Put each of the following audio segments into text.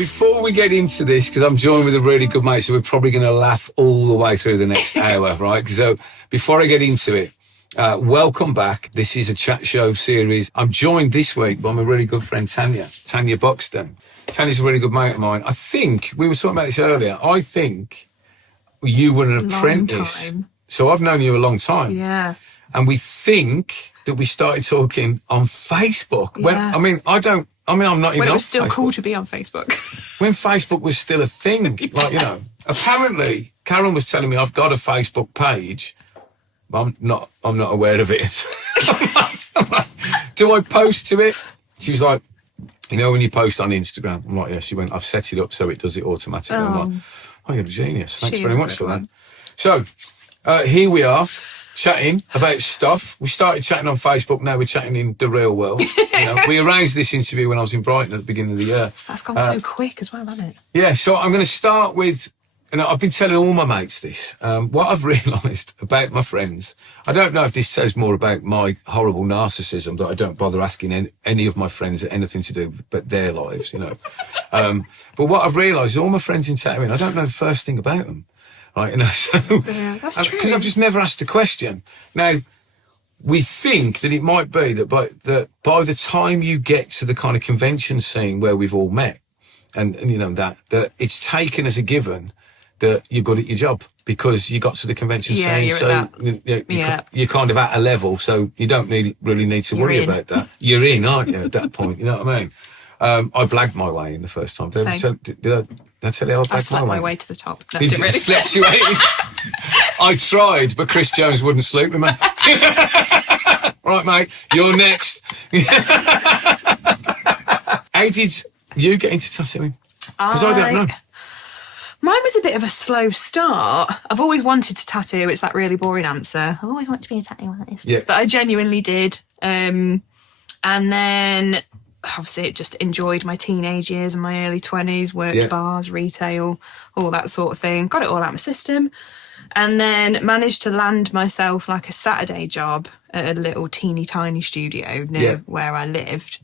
before we get into this, because I'm joined with a really good mate, so we're probably going to laugh all the way through the next hour, right? So before I get into it, welcome back. This is a chat show series. I'm joined this week by my really good friend Tanya Buxton. Tanya's a really good mate of mine. I think, we were talking about this earlier, I think you were an apprentice. So I've known you a long time. Yeah. And we think that we started talking on Facebook. Yeah. When I'm not even When it on was still Facebook. cool to be on Facebook. When Facebook was still a thing. Like, you know, apparently Karen was telling me I've got a Facebook page. I'm not aware of it. Do I post to it? She was like, you know, when you post on Instagram, I'm like, yeah. She went, I've set it up so it does it automatically. I'm like, oh, you're a genius. Thanks very much for that. So here we are, chatting about stuff. We started chatting on Facebook, now we're chatting in the real world. You know, we arranged this interview when I was in Brighton at the beginning of the year. That's gone so quick as well, hasn't it? Yeah, so I'm going to start with, and I've been telling all my mates this, what I've realised about my friends. I don't know if this says more about my horrible narcissism that I don't bother asking any of my friends anything to do but their lives, you know. But what I've realised is all my friends in Tatooine, I don't know the first thing about them. Right, you know, so yeah, that's true. Because I've just never asked the question. Now, we think that it might be that by the time you get to the kind of convention scene where we've all met, and you know that it's taken as a given that you're good at your job because you got to the convention scene, so you're kind of at a level, so you don't really need to worry about that. You're in, aren't you? At that point, you know what I mean? I blagged my way in the first time. Did I tell you I slept my way to the top. No, didn't really. Slept you in. I tried, but Chris Jones wouldn't sleep with me. Right, mate, you're next. How did you get into tattooing? Because I don't know. Mine was a bit of a slow start. I've always wanted to tattoo. It's that really boring answer. I always want to be a tattoo artist. Yeah. But I genuinely did. And then obviously it just enjoyed my teenage years and my early 20s, worked bars, retail, all that sort of thing. Got it all out of my system. And then managed to land myself like a Saturday job at a little teeny tiny studio near where I lived.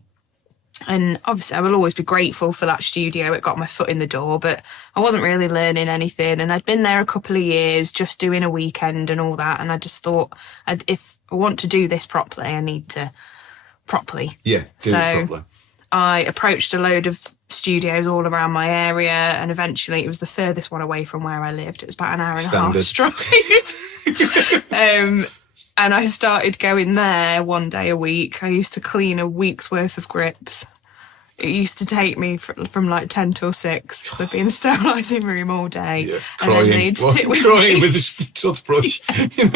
And obviously I will always be grateful for that studio. It got my foot in the door, but I wasn't really learning anything. And I'd been there a couple of years just doing a weekend and all that. And I just thought, if I want to do this properly, I need to properly. Yeah, do it properly. I approached a load of studios all around my area, and eventually it was the furthest one away from where I lived. It was about an hour and a half drive. And I started going there one day a week. I used to clean a week's worth of grips. It used to take me from like 10 till 6. They'd be in the sterilising room all day. Yeah, and then they'd sit with crying with a toothbrush. You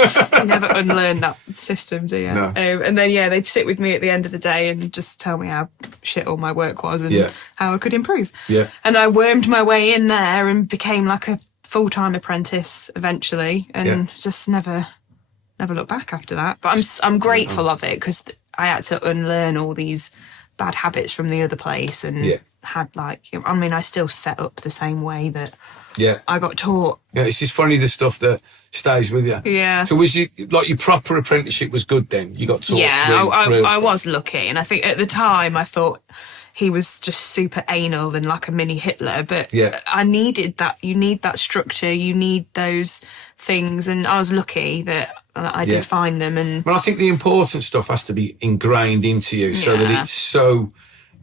never unlearn that system, do you? No. And then, they'd sit with me at the end of the day and just tell me how shit all my work was and how I could improve. Yeah. And I wormed my way in there and became like a full-time apprentice eventually, and just never looked back after that. But I'm grateful of it because I had to unlearn all these bad habits from the other place and had I still set up the same way that I got taught. Yeah, it's just funny the stuff that stays with you. Yeah. So was you like your proper apprenticeship was good then? You got taught. Yeah, I was lucky, and I think at the time I thought he was just super anal and like a mini Hitler, but I needed that. You need that structure. You need those things, and I was lucky that I did find them. But I think the important stuff has to be ingrained into you, so that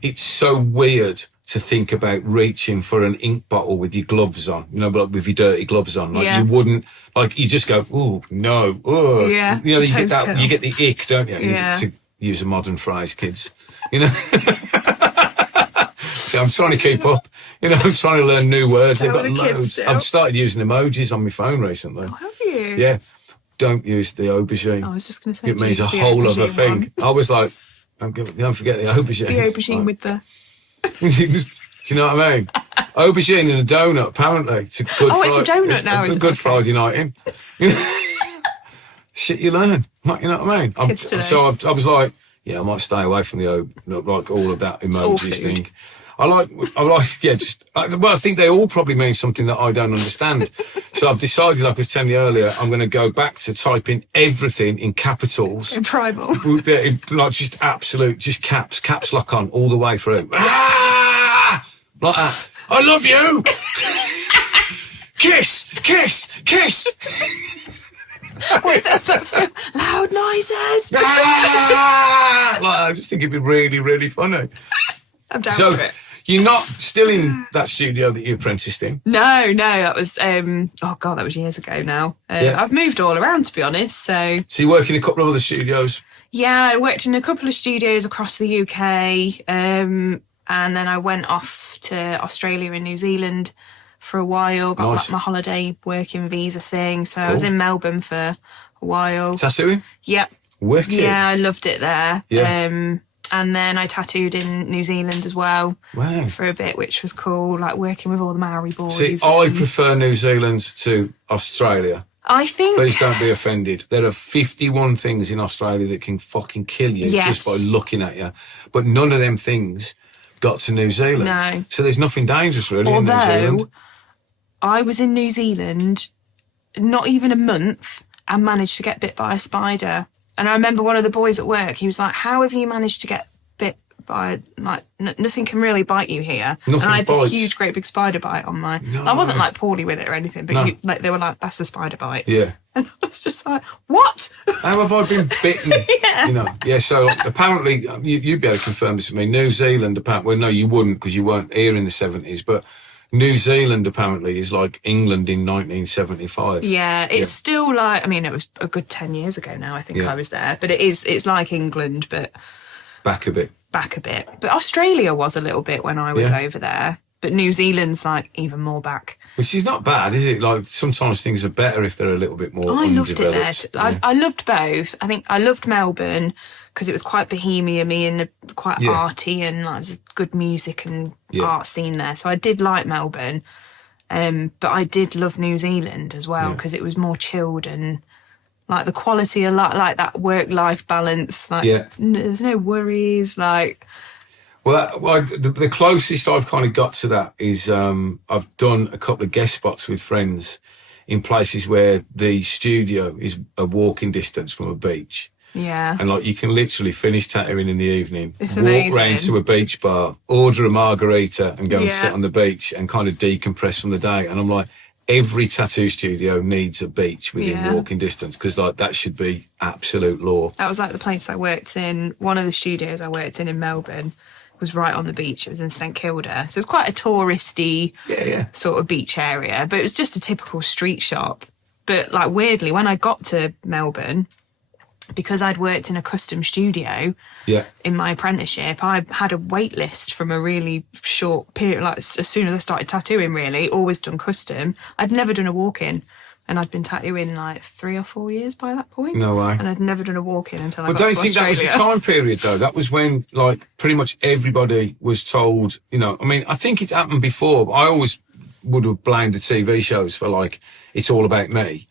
it's so weird to think about reaching for an ink bottle with your gloves on, you know, but with your dirty gloves on. Like you wouldn't, like you just go, oh no, oh. Yeah. You know, you get the ick, don't you? Yeah. To use a modern phrase, kids. You know. I'm trying to keep up. You know, I'm trying to learn new words. They've got loads. I've started using emojis on my phone recently. Oh, have you? Yeah. Don't use the aubergine. I was just going to say, it means a whole other thing. I was like, don't forget the aubergine. The aubergine with the... Do you know what I mean? Aubergine in a donut, apparently. It's a good it's a donut now, isn't it? A good Friday night in. Shit you learn. Like, you know what I mean? So I was like, I might stay away from like all of that emojis thing. I like, I think they all probably mean something that I don't understand. So I've decided, like I was telling you earlier, I'm going to go back to typing everything in capitals. In primal. Like just absolute, just caps lock on all the way through. Like that. I love you. Kiss, kiss, kiss. What's that? Loud noises. I just think it'd be really, really funny. I'm down for it. You're not still in that studio that you apprenticed in? No, that was, that was years ago now. I've moved all around, to be honest. So you work in a couple of other studios? Yeah, I worked in a couple of studios across the UK. And then I went off to Australia and New Zealand for a while, got like my holiday working visa thing. So I was in Melbourne for a while. Tattooing? Yep. Wicked. Yeah, I loved it there. Yeah. And then I tattooed in New Zealand as well for a bit, which was cool, like working with all the Maori boys. See, I prefer New Zealand to Australia. I think... Please don't be offended. There are 51 things in Australia that can fucking kill you just by looking at you. But none of them things got to New Zealand. No. So there's nothing dangerous really in New Zealand. I was in New Zealand not even a month and managed to get bit by a spider. And I remember one of the boys at work, he was like, how have you managed to get bit by, like, nothing can really bite you here. Nothing and I had bites. this huge, great big spider bite on my... No. I wasn't, like, poorly with it or anything, but they were like, that's a spider bite. Yeah. And I was just like, what? How have I been bitten? You know, so apparently, you'd be able to confirm this with me, New Zealand, apparently, well, no, you wouldn't because you weren't here in the 70s, but New Zealand apparently is like England in 1975. Yeah, it's still like, I mean, it was a good 10 years ago now, I think I was there, but it's like England, but... Back a bit. But Australia was a little bit when I was over there, but New Zealand's like even more back. Which is not bad, is it? Like, sometimes things are better if they're a little bit more I loved it there. Yeah. I loved both. I think I loved Melbourne because it was quite bohemian-y and quite arty, and like, there's good music and art scene there. So I did like Melbourne, but I did love New Zealand as well because it was more chilled and like the quality, a lot like that work-life balance. Like there's no worries. Like, well, the closest I've kind of got to that is I've done a couple of guest spots with friends in places where the studio is a walking distance from a beach. Yeah. And like you can literally finish tattooing in the evening, walk round to a beach bar, order a margarita and go and sit on the beach and kind of decompress from the day. And I'm like, every tattoo studio needs a beach within walking distance because like that should be absolute law. That was like the place I worked in. One of the studios I worked in Melbourne was right on the beach. It was in St Kilda. So it was quite a touristy sort of beach area, but it was just a typical street shop. But like weirdly, when I got to Melbourne, because I'd worked in a custom studio in my apprenticeship, I had a wait list from a really short period, like as soon as I started tattooing really, always done custom. I'd never done a walk-in, and I'd been tattooing like 3 or 4 years by that point. No way. And I'd never done a walk-in until I got to Australia. But don't you think that was the time period though? That was when like pretty much everybody was told, you know, I mean, I think it happened before, but I always would have blamed the TV shows for like, it's all about me.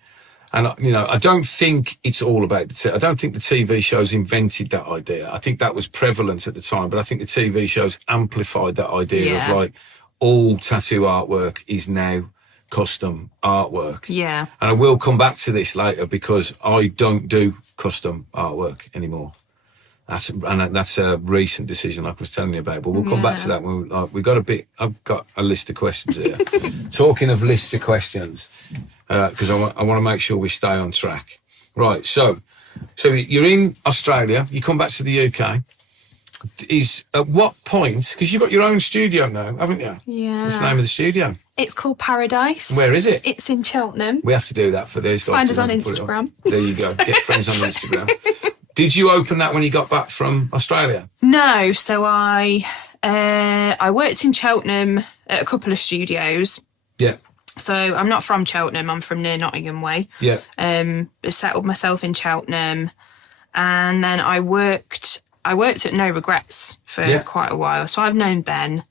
And, you know, I don't think it's all about I don't think the TV shows invented that idea. I think that was prevalent at the time, but I think the TV shows amplified that idea of like all tattoo artwork is now custom artwork. Yeah. And I will come back to this later because I don't do custom artwork anymore. That's a recent decision like I was telling you about, but we'll come back to that when I've got a list of questions here. Talking of lists of questions, because I want to make sure we stay on track. Right, so you're in Australia, you come back to the UK. Is at what point, because you've got your own studio now, haven't you? Yeah. What's the name of the studio? It's called Paradise. Where is it? It's in Cheltenham. We have to do that for these guys. Find us on Instagram. There you go. Get friends on Instagram. Did you open that when you got back from Australia? No, so I worked in Cheltenham at a couple of studios. Yeah. So I'm not from Cheltenham, I'm from near Nottingham Way. Yeah. Settled myself in Cheltenham, and then I worked at No Regrets for quite a while. So I've known Ben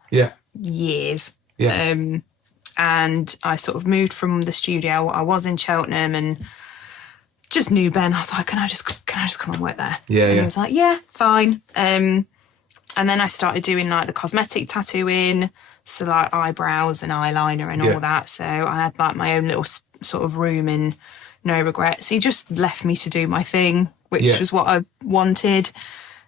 years. Yeah. And I sort of moved from the studio. I was in Cheltenham and just knew Ben. I was like, can I just come and work there? Yeah. And yeah. he was like, yeah, fine. And then I started doing like the cosmetic tattooing, so like eyebrows and eyeliner and all that. So I had like my own little sort of room in No Regrets. He just left me to do my thing, which was what I wanted.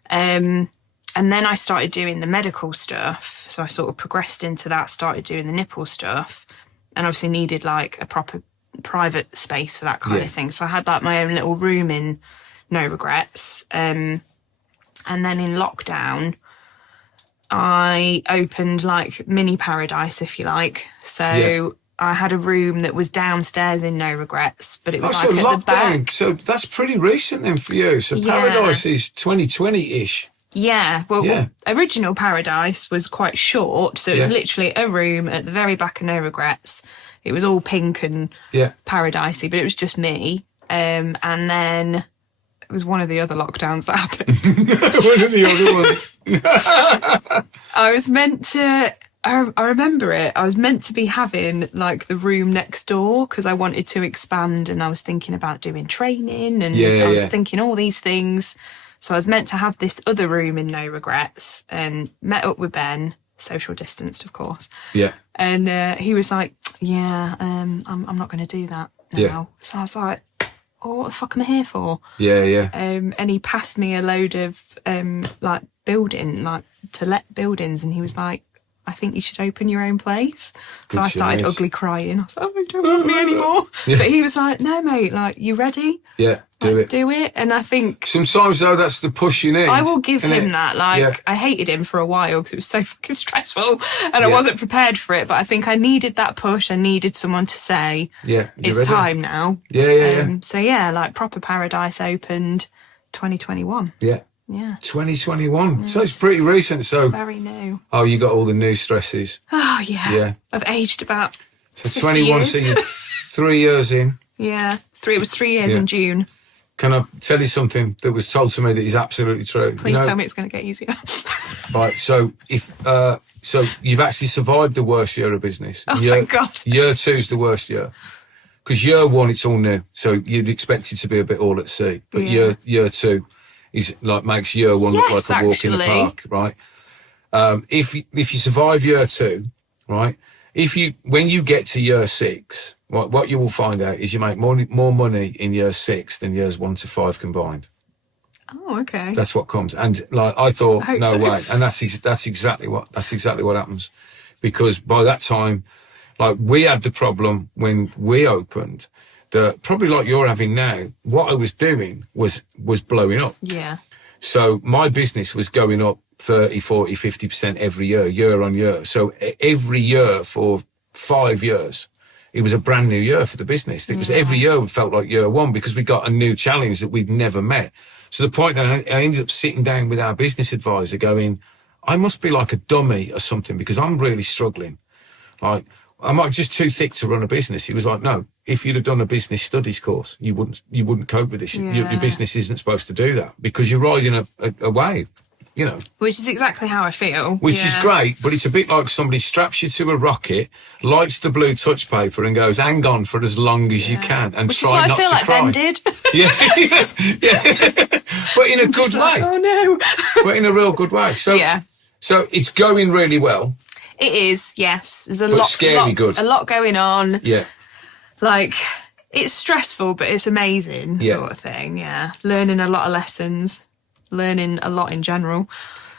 And And then I started doing the medical stuff. So I sort of progressed into that, started doing the nipple stuff, and obviously needed like a proper private space for that kind of thing. So I had like my own little room in No Regrets. And then in lockdown, I opened like mini paradise, if you like. So I had a room that was downstairs in No Regrets, but it was like at the back. So that's pretty recent then for you. So Paradise is 2020-ish. Yeah, well, original Paradise was quite short, so it was literally a room at the very back of No Regrets. It was all pink and paradisey, but it was just me. And then it was one of the other lockdowns that happened. One of the other ones. I was meant to... I remember it. I was meant to be having like the room next door because I wanted to expand, and I was thinking about doing training, and I was thinking all these things. So I was meant to have this other room in No Regrets, and met up with Ben, social distanced, of course. Yeah. And he was like, I'm not going to do that now. Yeah. So I was like, oh, what the fuck am I here for? Yeah, yeah. And he passed me a load of like to let buildings, and he was like, I think you should open your own place. So I started ugly crying. I was like, oh, don't want me anymore. But he was like, no, mate, like, you ready? Yeah, do it. Do it. And I think... Sometimes, though, that's the push you need. I will give him that. Like, I hated him for a while because it was so fucking stressful and I wasn't prepared for it. But I think I needed that push. I needed someone to say, it's ready. Time now. Yeah. So, yeah, like, proper Paradise opened 2021. Yeah. Yeah. 2021. So it's pretty recent. So very new. Oh, you got all the new stresses. Oh, yeah. Yeah. I've aged about So 21, years. so you're 3 years in. Yeah. It was 3 years in June. Can I tell you something that was told to me that is absolutely true? Please tell me it's going to get easier. Right. So so you've actually survived the worst year of business. Oh, thank God. Year 2's the worst year. Because year 1, it's all new. So you'd expect it to be a bit all at sea. But year 2 is like makes year 1 look like a walk in the park, right? If you survive year 2, right? When you get to year 6, what you will find out is you make more money in year 6 than years 1 to 5 combined. Oh, okay. That's what comes. And like I thought, no so. way. And that's exactly what happens, because by that time, like we had the problem when we opened. That probably like you're having now, what I was doing was blowing up. Yeah. So my business was going up 30, 40, 50% every year on year. So every year for 5 years, it was a brand new year for the business. It was every year felt like year 1 because we got a new challenge that we'd never met. So the point I ended up sitting down with our business advisor going, I must be like a dummy or something because I'm really struggling. Like, am I just too thick to run a business? He was like, no, if you'd have done a business studies course, you wouldn't cope with this. Your business isn't supposed to do that because you're riding a wave, you know. Which is exactly how I feel. Which is great, but it's a bit like somebody straps you to a rocket, lights the blue touch paper and goes, hang on for as long as you can and which try not to like cry. Ben did. Yeah. But in a good way. Like, oh no. But in a real good way. So it's going really well. It is, yes. There's a good. A lot going on. Yeah. Like, it's stressful, but it's amazing sort of thing, yeah. Learning a lot of lessons, learning a lot in general.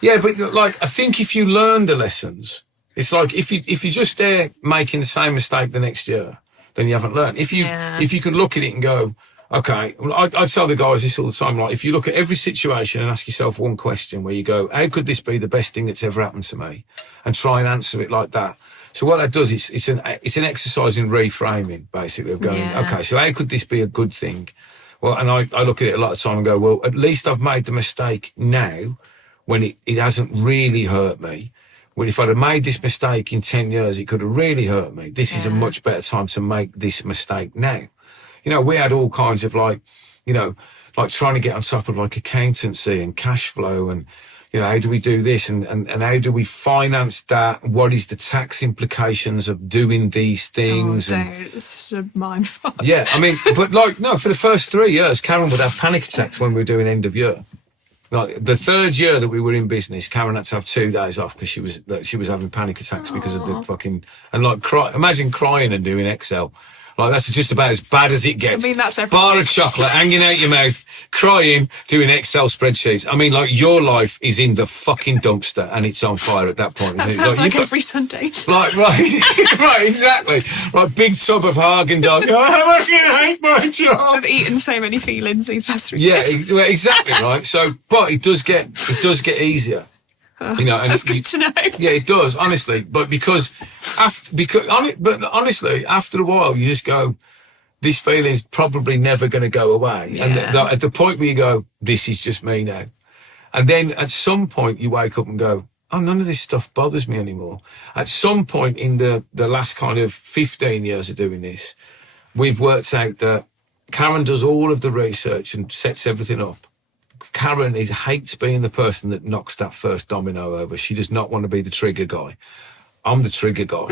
Yeah, but like, I think if you learn the lessons, it's like if you're just there making the same mistake the next year, then you haven't learned. If you can look at it and go, okay, I tell the guys this all the time, like if you look at every situation and ask yourself one question where you go, how could this be the best thing that's ever happened to me? And try and answer it like that. So what that does is it's an exercise in reframing, basically, of going, okay, so how could this be a good thing? Well, and I look at it a lot of time and go, well, at least I've made the mistake now when it hasn't really hurt me. Well, if I'd have made this mistake in 10 years, it could have really hurt me. This is a much better time to make this mistake now. You know, we had all kinds of like trying to get on top of like accountancy and cash flow and, you know, how do we do this and how do we finance that? What is the tax implications of doing these things? It's just a mindfuck. Yeah, I mean, but like, no, for the first 3 years, Karen would have panic attacks when we were doing end of year. Like the 3rd year that we were in business, Karen had to have 2 days off because she was having panic attacks because of the fucking, and like imagine crying and doing Excel. Like, that's just about as bad as it gets. I mean, that's everything. Bar of chocolate hanging out your mouth, crying, doing Excel spreadsheets. I mean, like, your life is in the fucking dumpster and it's on fire at that point. That isn't it? sounds like every Sunday. Like, right, right, exactly. Like, big tub of Haagen-Dazs. I fucking hate my job. I've eaten so many feelings these past 3 Yeah, years. exactly, right. So, but it does get easier. You know, and That's good to know. Yeah, it does, honestly. But honestly, after a while, you just go, this feeling's probably never going to go away. Yeah. And at the point where you go, this is just me now. And then at some point you wake up and go, oh, none of this stuff bothers me anymore. At some point in the last kind of 15 years of doing this, we've worked out that Karen does all of the research and sets everything up. Karen hates being the person that knocks that first domino over. She does not want to be the trigger guy. I'm the trigger guy,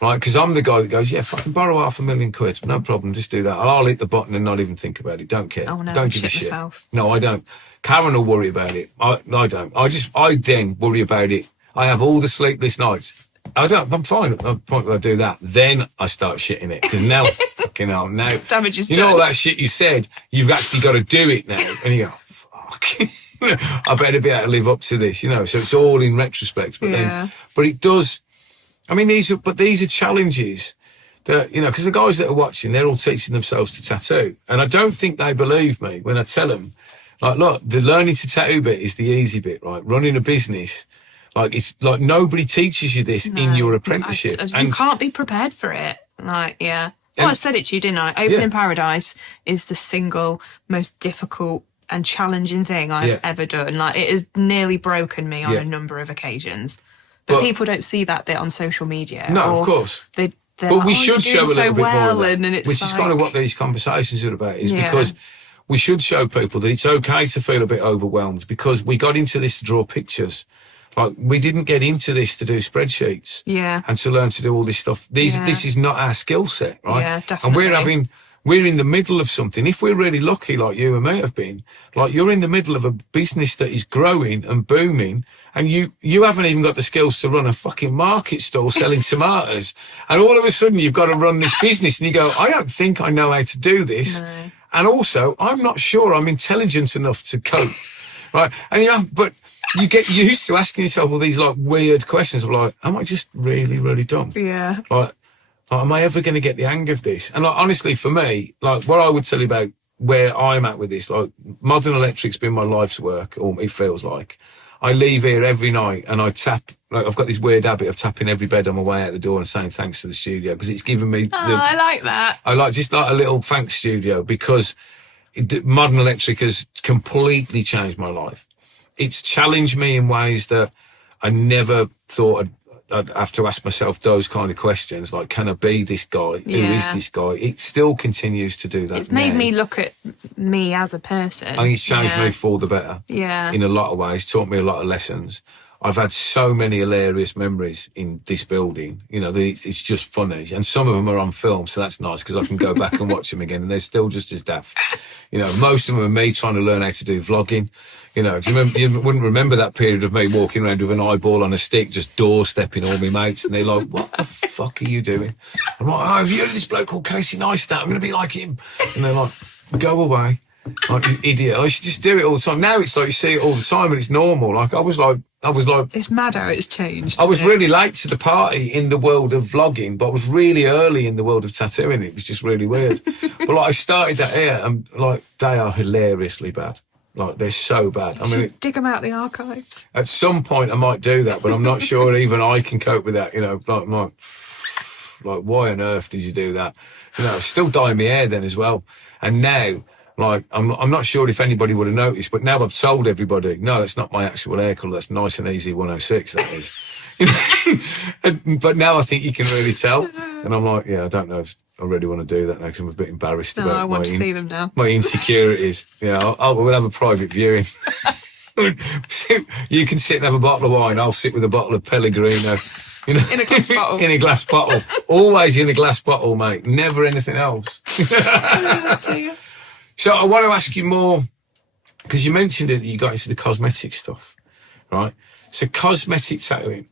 right? Because I'm the guy that goes, yeah, fucking borrow £500,000, no problem, just do that. I'll hit the button and not even think about it. Don't care. Oh no, don't give a shit. Myself. No, I don't. Karen will worry about it. I don't. I then worry about it. I have all the sleepless nights. I don't. I'm fine at the point where I do that. Then I start shitting it because now, fucking hell, now damage is done. You know all that shit you said. You've actually got to do it now, and you go, I better be able to live up to this, you know. So it's all in retrospect, but it does. I mean, these are challenges that, you know, because the guys that are watching, they're all teaching themselves to tattoo, and I don't think they believe me when I tell them, like, look, the learning to tattoo bit is the easy bit, right? Running a business, like, it's like nobody teaches you this in your apprenticeship, and you can't be prepared for it. Like, yeah. Well, I said it to you, didn't I? Opening Paradise is the single most difficult and challenging thing I've ever done. Like, it has nearly broken me on a number of occasions. But people don't see that bit on social media. No, of course. But like, we should show a little bit more of that, and it's which is kind of what these conversations are about, is because we should show people that it's okay to feel a bit overwhelmed, because we got into this to draw pictures. Like, we didn't get into this to do spreadsheets and to learn to do all this stuff. This is not our skill set, right? Yeah, definitely. And we're in the middle of something. If we're really lucky, like you and me have been, like, you're in the middle of a business that is growing and booming, and you haven't even got the skills to run a fucking market stall selling tomatoes. And all of a sudden you've got to run this business, and you go, I don't think I know how to do this. No. And also, I'm not sure I'm intelligent enough to cope, right? And but you get used to asking yourself all these like weird questions of like, am I just really, really dumb? Yeah. Like, am I ever going to get the hang of this? And like, honestly, for me, like, what I would tell you about where I'm at with this, like, modern electric's been my life's work, or it feels like. I leave here every night and I tap, like, I've got this weird habit of tapping every bed on my way out the door and saying thanks to the studio, because it's given me I like that. I like just like a little thanks studio, because modern electric has completely changed my life. It's challenged me in ways that I never thought I'd have to ask myself those kind of questions, like, can I be this guy? Who is this guy? It still continues to do that. It's made me look at me as a person. I think it's changed me for the better. Yeah. In a lot of ways, taught me a lot of lessons. I've had so many hilarious memories in this building, you know, that it's just funny. And some of them are on film, so that's nice, because I can go back and watch them again, and they're still just as daft. You know, most of them are me trying to learn how to do vlogging. You know, do you remember, you wouldn't remember that period of me walking around with an eyeball on a stick, just doorstepping all my mates, and they're like, what the fuck are you doing? I'm like, oh, have you heard of this bloke called Casey Neistat? I'm going to be like him. And they're like, go away. Like, you idiot. I should just do it all the time. Now it's like you see it all the time and it's normal. Like, I was like... It's mad how it's changed. I was really late to the party in the world of vlogging, but I was really early in the world of tattooing. It was just really weird. But like, I started that here, and like, they are hilariously bad. Like, they're so bad. I mean, dig them out the archives. At some point I might do that, but I'm not sure even I can cope with that. You know, like why on earth did you do that? You know, still dyeing my hair then as well. And now, like, I'm not sure if anybody would have noticed, but now I've told everybody, no, that's not my actual hair colour. That's nice and easy 106, that is. You know? But now I think you can really tell. And I'm like, yeah, I don't know if I really want to do that now, because I'm a bit embarrassed about I want to see them now. My insecurities. Yeah, we'll have a private viewing. You can sit and have a bottle of wine. I'll sit with a bottle of Pellegrino. You know, in a glass bottle. In a glass bottle. Always in a glass bottle, mate. Never anything else. So I want to ask you more, because you mentioned it, that you got into the cosmetic stuff, right? So cosmetic tattooing,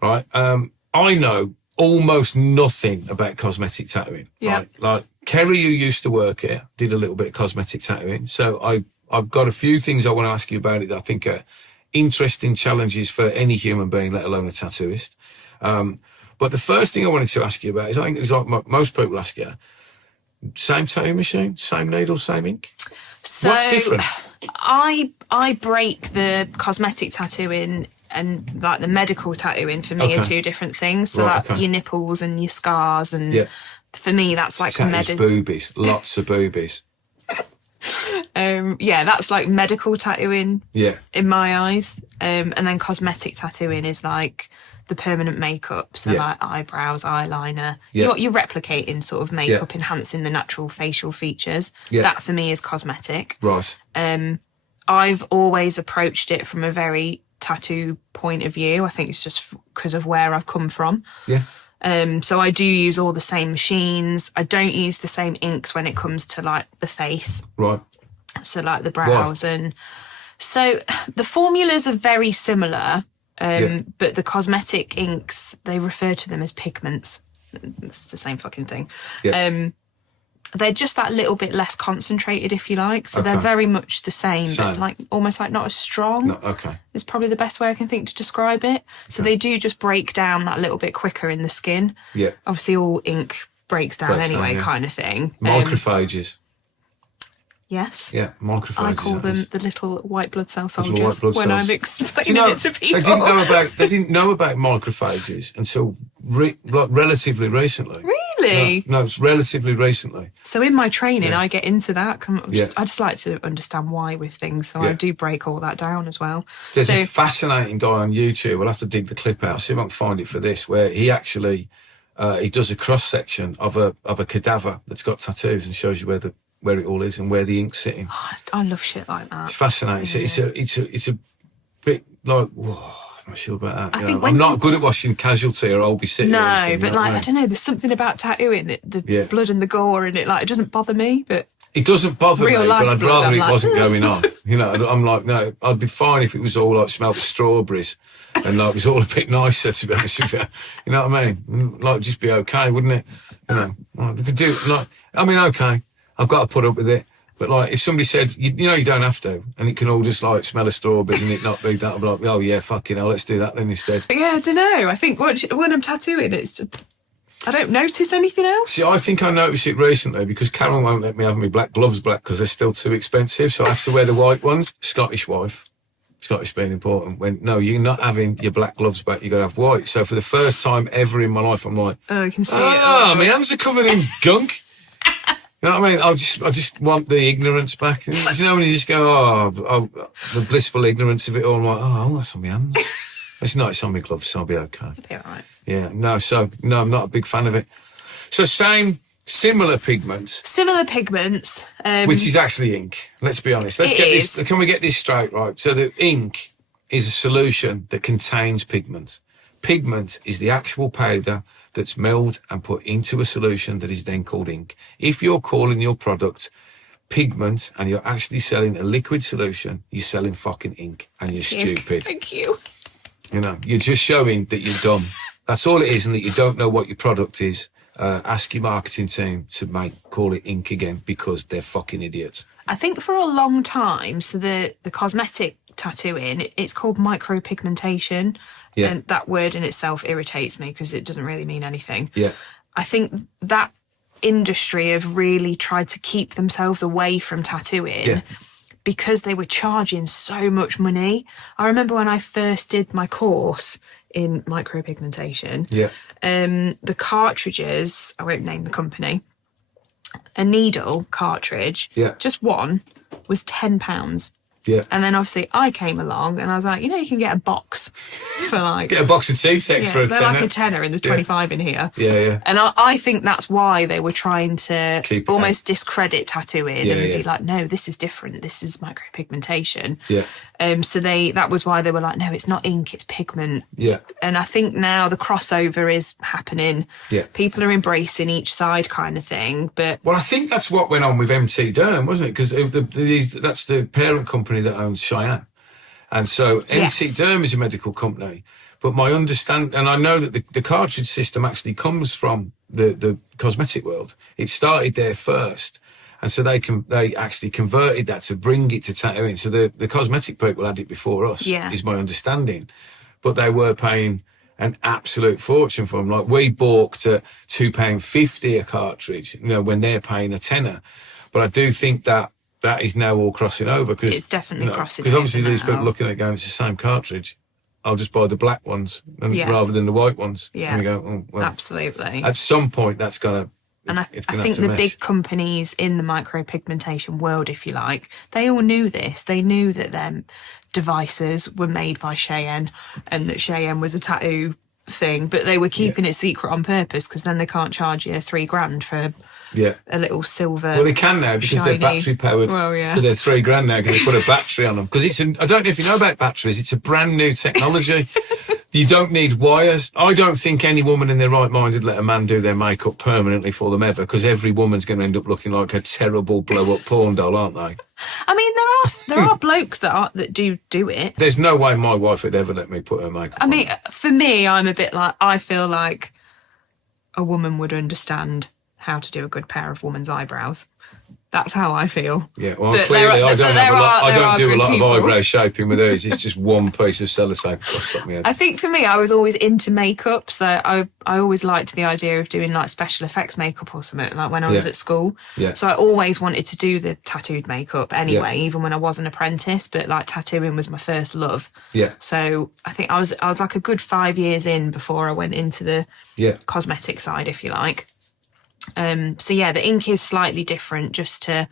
right? I know almost nothing about cosmetic tattooing. Yeah. Right? Like Kerry, who used to work here, did a little bit of cosmetic tattooing. So I've got a few things I want to ask you about it that I think are interesting challenges for any human being, let alone a tattooist. But the first thing I wanted to ask you about is, I think it's like most people ask you, same tattoo machine, same needle, same ink? So What's different? I break the cosmetic tattooing and like the medical tattooing for me are two different things. So Right, like your nipples and your scars, and for me that's like boobies, lots of boobies. That's like medical tattooing in my eyes. And then cosmetic tattooing is like the permanent makeup, so like eyebrows, eyeliner. You're replicating sort of makeup, enhancing the natural facial features. That for me is cosmetic. Right. I've always approached it from a very tattoo point of view. I think it's just because of where I've come from. So I do use all the same machines. I don't use the same inks when it comes to like the face. Right. So like the brows. And so the formulas are very similar. But the cosmetic inks, they refer to them as pigments. It's the same fucking thing. They're just that little bit less concentrated, if you like. So they're very much the same, but like almost like not as strong. Is probably the best way I can think to describe it. So they do just break down that little bit quicker in the skin. Obviously all ink breaks down anyway, kind of thing. Macrophages. Yes. Yeah, macrophages. I call them the little white blood cell soldiers when I'm explaining it to people. They didn't know about macrophages until relatively recently. Really? No, it's relatively recently. So in my training, I get into that. I just like to understand why with things, so I do break all that down as well. There's a fascinating guy on YouTube. We'll have to dig the clip out, see if I can find it for this, where he actually he does a cross section of a cadaver that's got tattoos and shows you where it all is and where the ink's sitting. Oh, I love shit like that. It's fascinating. It's a bit like, whoa, I'm not sure about that. I'm not good at watching Casualty or I'll Be Sitting. No, but like, I don't know, there's something about tattooing, the blood and the gore in it, like, it doesn't bother me, but... It doesn't bother me, but I'd rather it wasn't going on. I'm like, no, I'd be fine if it was all like smelled of strawberries and like it was all a bit nicer, to be honest with you. You know what I mean? Like, just be okay, wouldn't it? They could do like, okay. I've got to put up with it. But like, if somebody said, you don't have to, and it can all just like smell of strawberries and it not be that, I'll be like, oh yeah, fucking hell, let's do that then instead. Yeah, I don't know. I think when I'm tattooing, it's just, I don't notice anything else. See, I think I noticed it recently because Karen won't let me have my black gloves black because they're still too expensive. So I have to wear the white ones. Scottish wife, Scottish being important, went, no, you're not having your black gloves back, you've got to have white. So for the first time ever in my life, I'm like, oh, I can see it. My hands are covered in gunk. You know what I mean? I just want the ignorance back. You know, when you just go, the blissful ignorance of it all. I'm like, oh, that's on my hands. It's not, it's on my gloves, so I'll be okay. It'll be all right. Yeah, no, I'm not a big fan of it. So similar pigments. Similar pigments. Which is actually ink. Let's be honest. Can we get this straight, right? So the ink is a solution that contains pigment. Pigment is the actual powder that's milled and put into a solution that is then called ink. If you're calling your product pigment and you're actually selling a liquid solution, you're selling fucking ink and you're stupid. Thank you. You're just showing that you're dumb. That's all it is, and that you don't know what your product is. Ask your marketing team to call it ink again because they're fucking idiots. I think for a long time, so the cosmetic tattooing, it's called micropigmentation. Yeah. And that word in itself irritates me because it doesn't really mean anything. Yeah. I think that industry have really tried to keep themselves away from tattooing because they were charging so much money. I remember when I first did my course in micropigmentation, the cartridges, I won't name the company, a needle cartridge, just one, was £10. Yeah. And then obviously I came along and I was like, you can get a box for like... Get a box of T-Tex for a tenner. They're like a tenner and there's 25 in here. Yeah. And I think that's why they were trying to almost discredit tattooing and be like, no, this is different. This is micropigmentation. Yeah. So that was why they were like, no, it's not ink, it's pigment. Yeah. And I think now the crossover is happening. Yeah. People are embracing each side kind of thing. But well, I think that's what went on with MT Derm, wasn't it? Because that's the parent company that owns Cheyenne. And so MT Derm is a medical company, But my understand, and I know that the cartridge system actually comes from the cosmetic world. It started there first. And so they actually converted that to bring it to tattooing. So the cosmetic people had it before us, is my understanding. But they were paying an absolute fortune for them. Like we balked at £2.50 a cartridge, when they're paying a tenner. But I do think that is now all crossing over. Cause, it's definitely crossing over. Because obviously these people looking at it going, it's the same cartridge. I'll just buy the black ones rather than the white ones. Yeah, and we go, oh, well, absolutely. At some point, that's going to... And I think the big companies in the micropigmentation world, if you like, they all knew this. They knew that their devices were made by Cheyenne and that Cheyenne was a tattoo thing, but they were keeping it secret on purpose because then they can't charge you $3,000 for a little silver. Well, they can now because they're battery powered. Well, yeah. So they're $3,000 now because they put a battery on them. Because I don't know if you know about batteries. It's a brand new technology. You don't need wires. I don't think any woman in their right mind would let a man do their makeup permanently for them ever, because every woman's going to end up looking like a terrible blow-up porn doll, aren't they? I mean, there are blokes that do it. There's no way my wife would ever let me put her makeup on. I mean, for me, I'm a bit like, I feel like a woman would understand how to do a good pair of woman's eyebrows. That's how I feel. Yeah, well, clearly I don't do a lot of eyebrow shaping with hers. It's just one piece of sellotape across my head. I think for me, I was always into makeup, so I always liked the idea of doing like special effects makeup or something, like when I was at school. Yeah. So I always wanted to do the tattooed makeup anyway, even when I was an apprentice, but like tattooing was my first love. Yeah. So I think I was like a good 5 years in before I went into the cosmetic side, if you like. So yeah, the ink is slightly different just to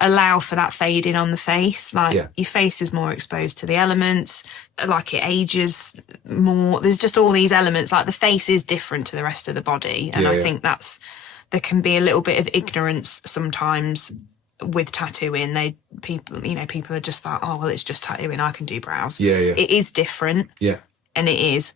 allow for that fading on the face. Like your face is more exposed to the elements, like it ages more. There's just all these elements, like the face is different to the rest of the body. And I think there can be a little bit of ignorance sometimes with tattooing. People are just like, oh, well, it's just tattooing. I can do brows. Yeah. It is different. Yeah. And it is.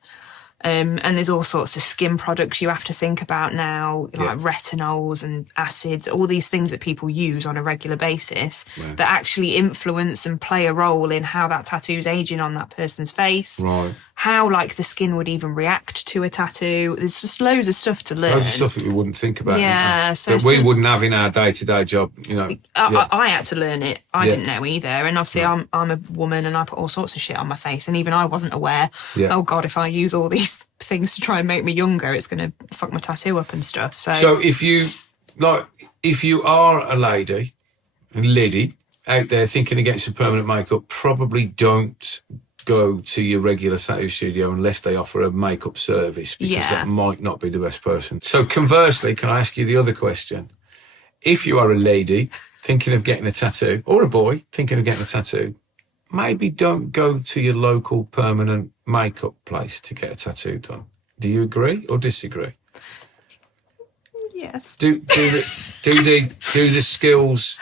And there's all sorts of skin products you have to think about now, like retinols and acids, all these things that people use on a regular basis that actually influence and play a role in how that tattoo's aging on that person's face. Right. How like the skin would even react to a tattoo. There's just loads of stuff to learn. Loads of stuff that we wouldn't think about. Yeah. That we wouldn't have in our day-to-day job, I had to learn it. I didn't know either. And obviously I'm a woman and I put all sorts of shit on my face. And even I wasn't aware, oh God, if I use all these things to try and make me younger, it's going to fuck my tattoo up and stuff. So if you are a lady out there thinking of getting some permanent makeup, probably don't go to your regular tattoo studio unless they offer a makeup service, because that might not be the best person. So conversely, can I ask you the other question? If you are a lady thinking of getting a tattoo, or a boy thinking of getting a tattoo, maybe don't go to your local permanent makeup place to get a tattoo done. Do you agree or disagree? Yes. Do the skills,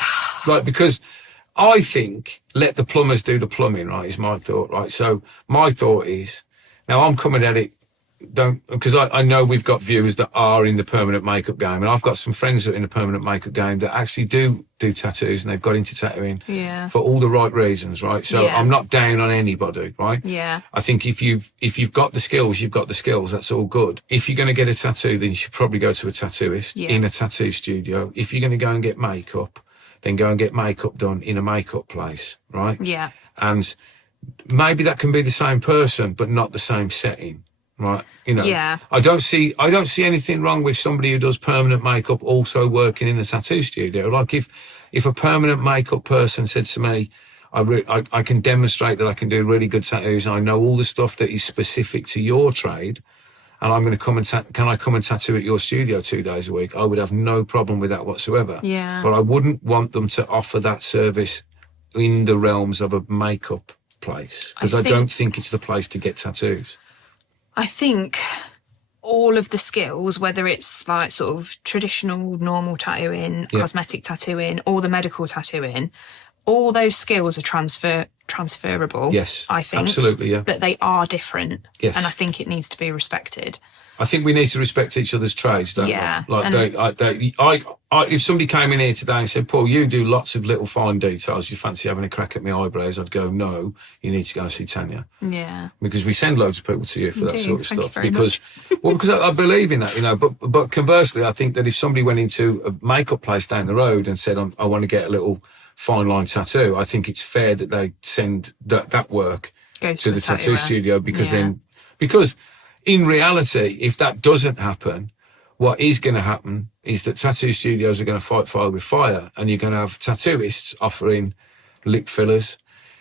like, because I think let the plumbers do the plumbing, right, is my thought, right? So my thought is, now I'm coming at it, because I know we've got viewers that are in the permanent makeup game, and I've got some friends that are in the permanent makeup game that actually do tattoos, and they've got into tattooing for all the right reasons, right? So I'm not down on anybody, right? Yeah. I think if you've got the skills, you've got the skills. That's all good. If you're going to get a tattoo, then you should probably go to a tattooist in a tattoo studio. If you're going to go and get makeup, then go and get makeup done in a makeup place, right? Yeah. And maybe that can be the same person, but not the same setting, right? I don't see anything wrong with somebody who does permanent makeup also working in a tattoo studio. Like if a permanent makeup person said to me, I can demonstrate that I can do really good tattoos, and I know all the stuff that is specific to your trade, and I'm going to come and can I come and tattoo at your studio 2 days a week? I would have no problem with that whatsoever. Yeah. But I wouldn't want them to offer that service in the realms of a makeup place, because I don't think it's the place to get tattoos. I think all of the skills, whether it's like sort of traditional, normal tattooing, cosmetic tattooing, or the medical tattooing, all those skills are transferable. Yes, I think. absolutely, yeah. But they are different. Yes. And I think it needs to be respected. I think we need to respect each other's trades, don't Yeah. we? If somebody came in here today and said, Paul, you do lots of little fine details, you fancy having a crack at my eyebrows, I'd go, no, you need to go and see Tanya. Yeah. Because we send loads of people to you for that sort of Thank stuff. you very much. Because I believe in that, but conversely, I think that if somebody went into a makeup place down the road and said, I want to get a little fine line tattoo, I think it's fair that they send that work to the tattoo studio, because in reality, if that doesn't happen, what is going to happen is that tattoo studios are going to fight fire with fire, and you're going to have tattooists offering lip fillers,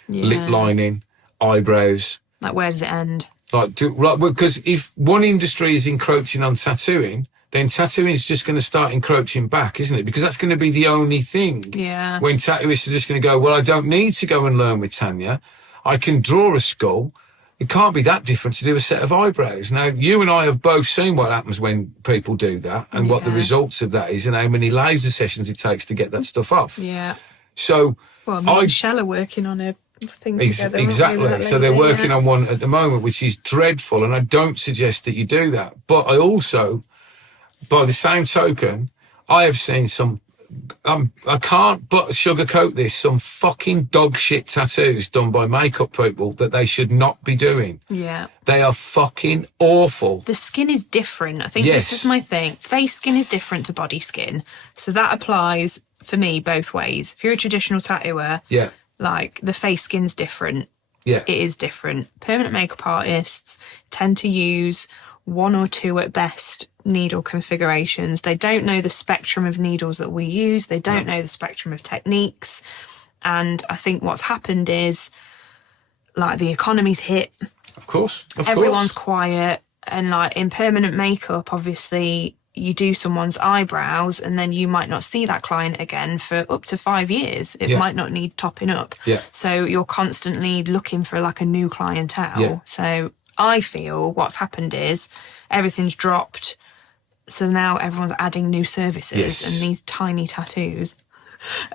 lip lining, eyebrows. Like, where does it end? Because if one industry is encroaching on tattooing, then tattooing is just going to start encroaching back, isn't it? Because that's going to be the only thing. Yeah. When tattooists are just going to go, well, I don't need to go and learn with Tanya. I can draw a skull. It can't be that different to do a set of eyebrows. Now, you and I have both seen what happens when people do that, and what the results of that is, and how many laser sessions it takes to get that stuff off. Yeah. So, me and Shell are working on a thing together. Exactly. So they're working on one at the moment, which is dreadful, and I don't suggest that you do that. But I also, by the same token, I have seen some, I can't but sugarcoat this, some fucking dog shit tattoos done by makeup people that they should not be doing. Yeah. They are fucking awful. The skin is different. I think this is my thing. Face skin is different to body skin. So that applies for me both ways. If you're a traditional tattooer, like, the face skin's different. Yeah. It is different. Permanent makeup artists tend to use one or two at best needle configurations. They don't know the spectrum of needles that we use. They don't know the spectrum of techniques. And I think what's happened is, like, the economy's hit. Of course. Everyone's quiet. And, like, in permanent makeup, obviously, you do someone's eyebrows and then you might not see that client again for up to 5 years. It might not need topping up. Yeah. So you're constantly looking for, like, a new clientele. Yeah. So I feel what's happened is everything's dropped. So now everyone's adding new services, and these tiny tattoos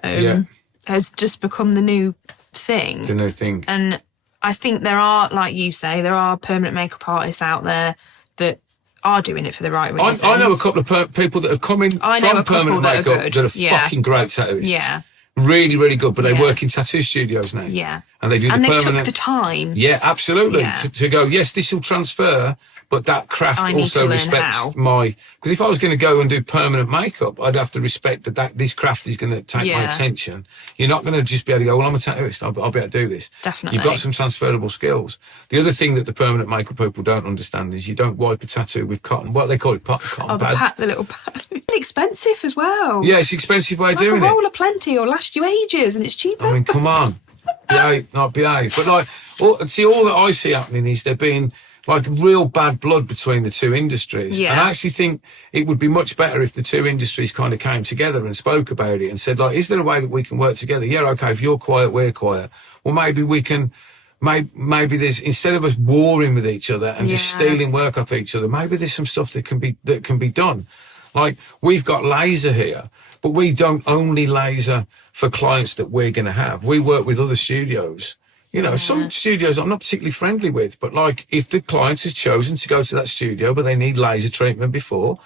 has just become the new thing. The new thing. And I think there are, like you say, there are permanent makeup artists out there that are doing it for the right reasons. I know a couple of people that have come in from permanent makeup that are fucking great tattooists. Yeah. Really, really good, but they work in tattoo studios now. Yeah. And they do and the permanent... And they took the time. Yeah, absolutely. Yeah. To go, yes, this will transfer, but that craft also respects my... Because if I was going to go and do permanent makeup, I'd have to respect that this craft is going to take my attention. You're not going to just be able to go, well, I'm a tattooist, I'll be able to do this. Definitely. You've got some transferable skills. The other thing that the permanent makeup people don't understand is you don't wipe a tattoo with cotton. What they call it, cotton pads. The little pad. It's expensive as well. Yeah, it's expensive way of doing it. A roll of plenty will last you ages, and it's cheaper. I mean, come on. Behave, not behave. But, like, all that I see happening is there being, like, real bad blood between the two industries. Yeah. And I actually think it would be much better if the two industries kind of came together and spoke about it and said, like, is there a way that we can work together? Yeah, okay, if you're quiet, we're quiet. Well, maybe we can... Maybe there's, instead of us warring with each other and just stealing work off each other, maybe there's some stuff that can be done. Like, we've got laser here, but we don't only laser for clients that we're going to have. We work with other studios. You know, some studios I'm not particularly friendly with, but, like, if the client has chosen to go to that studio, but they need laser treatment before,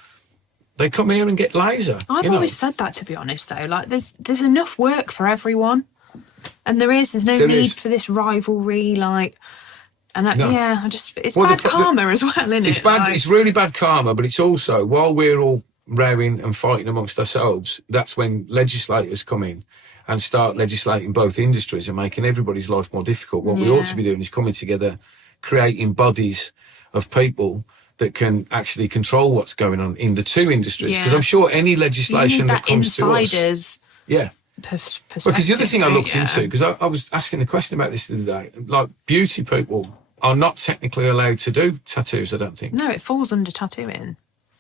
they come here and get laser. I've always said that, to be honest, though. Like, there's enough work for everyone. And there's no need for this rivalry, like... And it's bad karma as well, isn't it? It's bad. It's really bad karma, but it's also, while we're all rowing and fighting amongst ourselves, that's when legislators come in and start legislating both industries and making everybody's life more difficult. What we ought to be doing is coming together, creating bodies of people that can actually control what's going on in the two industries. Because I'm sure any legislation that comes to us... Because the other thing I looked into, because I was asking a question about this the other day, like, beauty people are not technically allowed to do tattoos, I don't think. No, it falls under tattooing.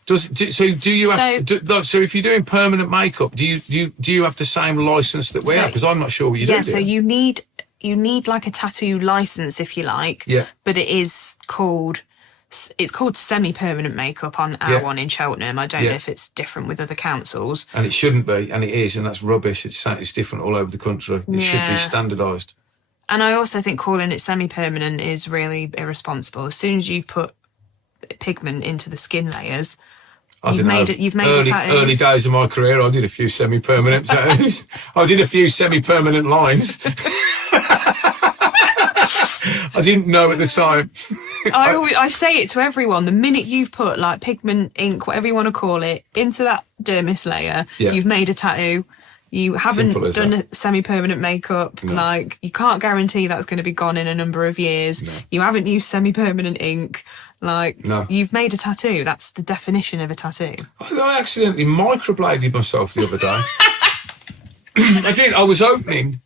So if you're doing permanent makeup, do you have the same license that we have? Because I'm not sure what you do. Yeah, so you need like a tattoo license, if you like. Yeah. But it's called semi-permanent makeup on our one in Cheltenham. I don't know if it's different with other councils. And it shouldn't be, and it is, and that's rubbish. It's different all over the country. It should be standardised. And I also think calling it semi-permanent is really irresponsible. As soon as you've put pigment into the skin layers. You've made a tattoo. Early days of my career, I did a few semi-permanent tattoos. I did a few semi-permanent lines. I didn't know at the time. I say it to everyone. The minute you've put like pigment, ink, whatever you want to call it, into that dermis layer, you've made a tattoo. You haven't done a semi-permanent makeup. No. Like, you can't guarantee that's going to be gone in a number of years. No. You haven't used semi-permanent ink. Like, you've made a tattoo. That's the definition of a tattoo. I accidentally microbladed myself the other day. I did. I was opening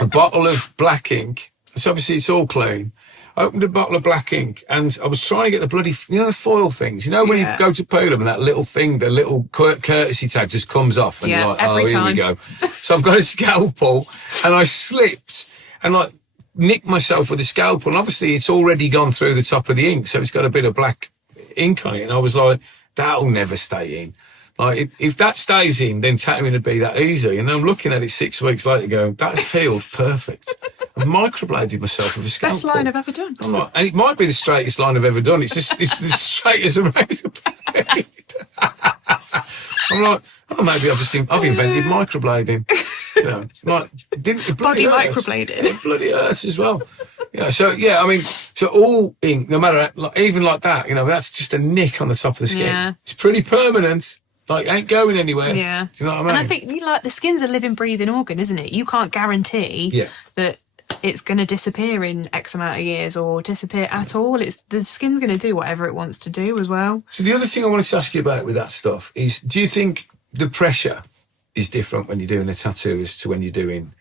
a bottle of black ink. So obviously it's all clean. I opened a bottle of black ink and I was trying to get the bloody, the foil things. You know, when you go to peel them and that little thing, the little courtesy tag just comes off and you're like, here we go. So I've got a scalpel and I slipped and like nicked myself with the scalpel. And obviously it's already gone through the top of the ink. So it's got a bit of black ink on it. And I was like, that'll never stay in. Like, if that stays in, then tattooing would be that easy. And I'm looking at it 6 weeks later going, that's healed perfect. I've microbladed myself with a scalpel. Best line I've ever done. I'm like, and it might be the straightest line I've ever done. It's just, it's the straight as a razor blade. I'm like, maybe I've invented microblading. You know, like, it body hurts. microbladed. It bloody hurts as well. Yeah, so all ink, no matter, like, even like that, that's just a nick on the top of the skin. Yeah. It's pretty permanent. Like, ain't going anywhere. Yeah. Do you know what I mean? And I think, the skin's a living, breathing organ, isn't it? You can't guarantee that it's going to disappear in X amount of years or disappear at all. The skin's going to do whatever it wants to do as well. So the other thing I wanted to ask you about with that stuff is, do you think the pressure is different when you're doing a tattoo as to when you're doing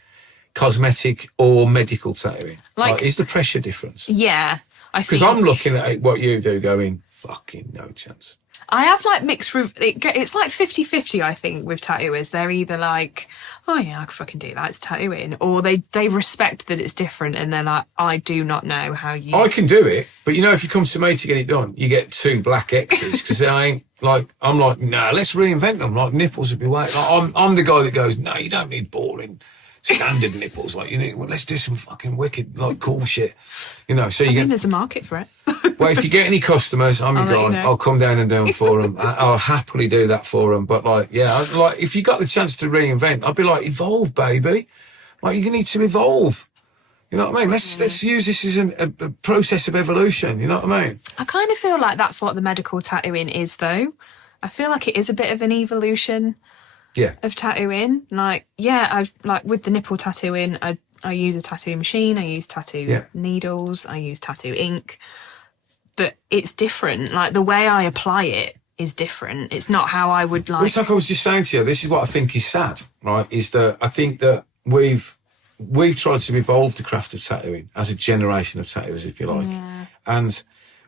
cosmetic or medical tattooing? Like, is the pressure different? Yeah, I think. Because I'm looking at what you do going, fucking no chance. I have like mixed, it's like 50-50, I think, with tattooers. They're either like, oh yeah, I can fucking do that, it's tattooing. Or they respect that it's different and they're like, I do not know how you... I can do it, but if you come to me to get it done, you get 2 black X's because they ain't like, I'm like, nah, let's reinvent them. Like, Nipples would be like I'm the guy that goes, no, you don't need boring standard nipples. Like, let's do some fucking wicked, like, cool shit. So I think there's a market for it. Well, if you get any customers, I'm your guy. I'll come down and do them for them. I'll happily do that for them. But if you got the chance to reinvent, I'd be like, evolve, baby. Like, you need to evolve. You know what I mean? Let's use this as a process of evolution. You know what I mean? I kind of feel like that's what the medical tattooing is, though. I feel like it is a bit of an evolution. Yeah. Of tattooing. I've with the nipple tattooing, I use a tattoo machine, I use tattoo needles, I use tattoo ink. But it's different. Like, the way I apply it is different. It's not how I would like... It's like I was just saying to you, this is what I think is sad, right? Is that I think that we've tried to evolve the craft of tattooing as a generation of tattooers, if you like. Yeah. And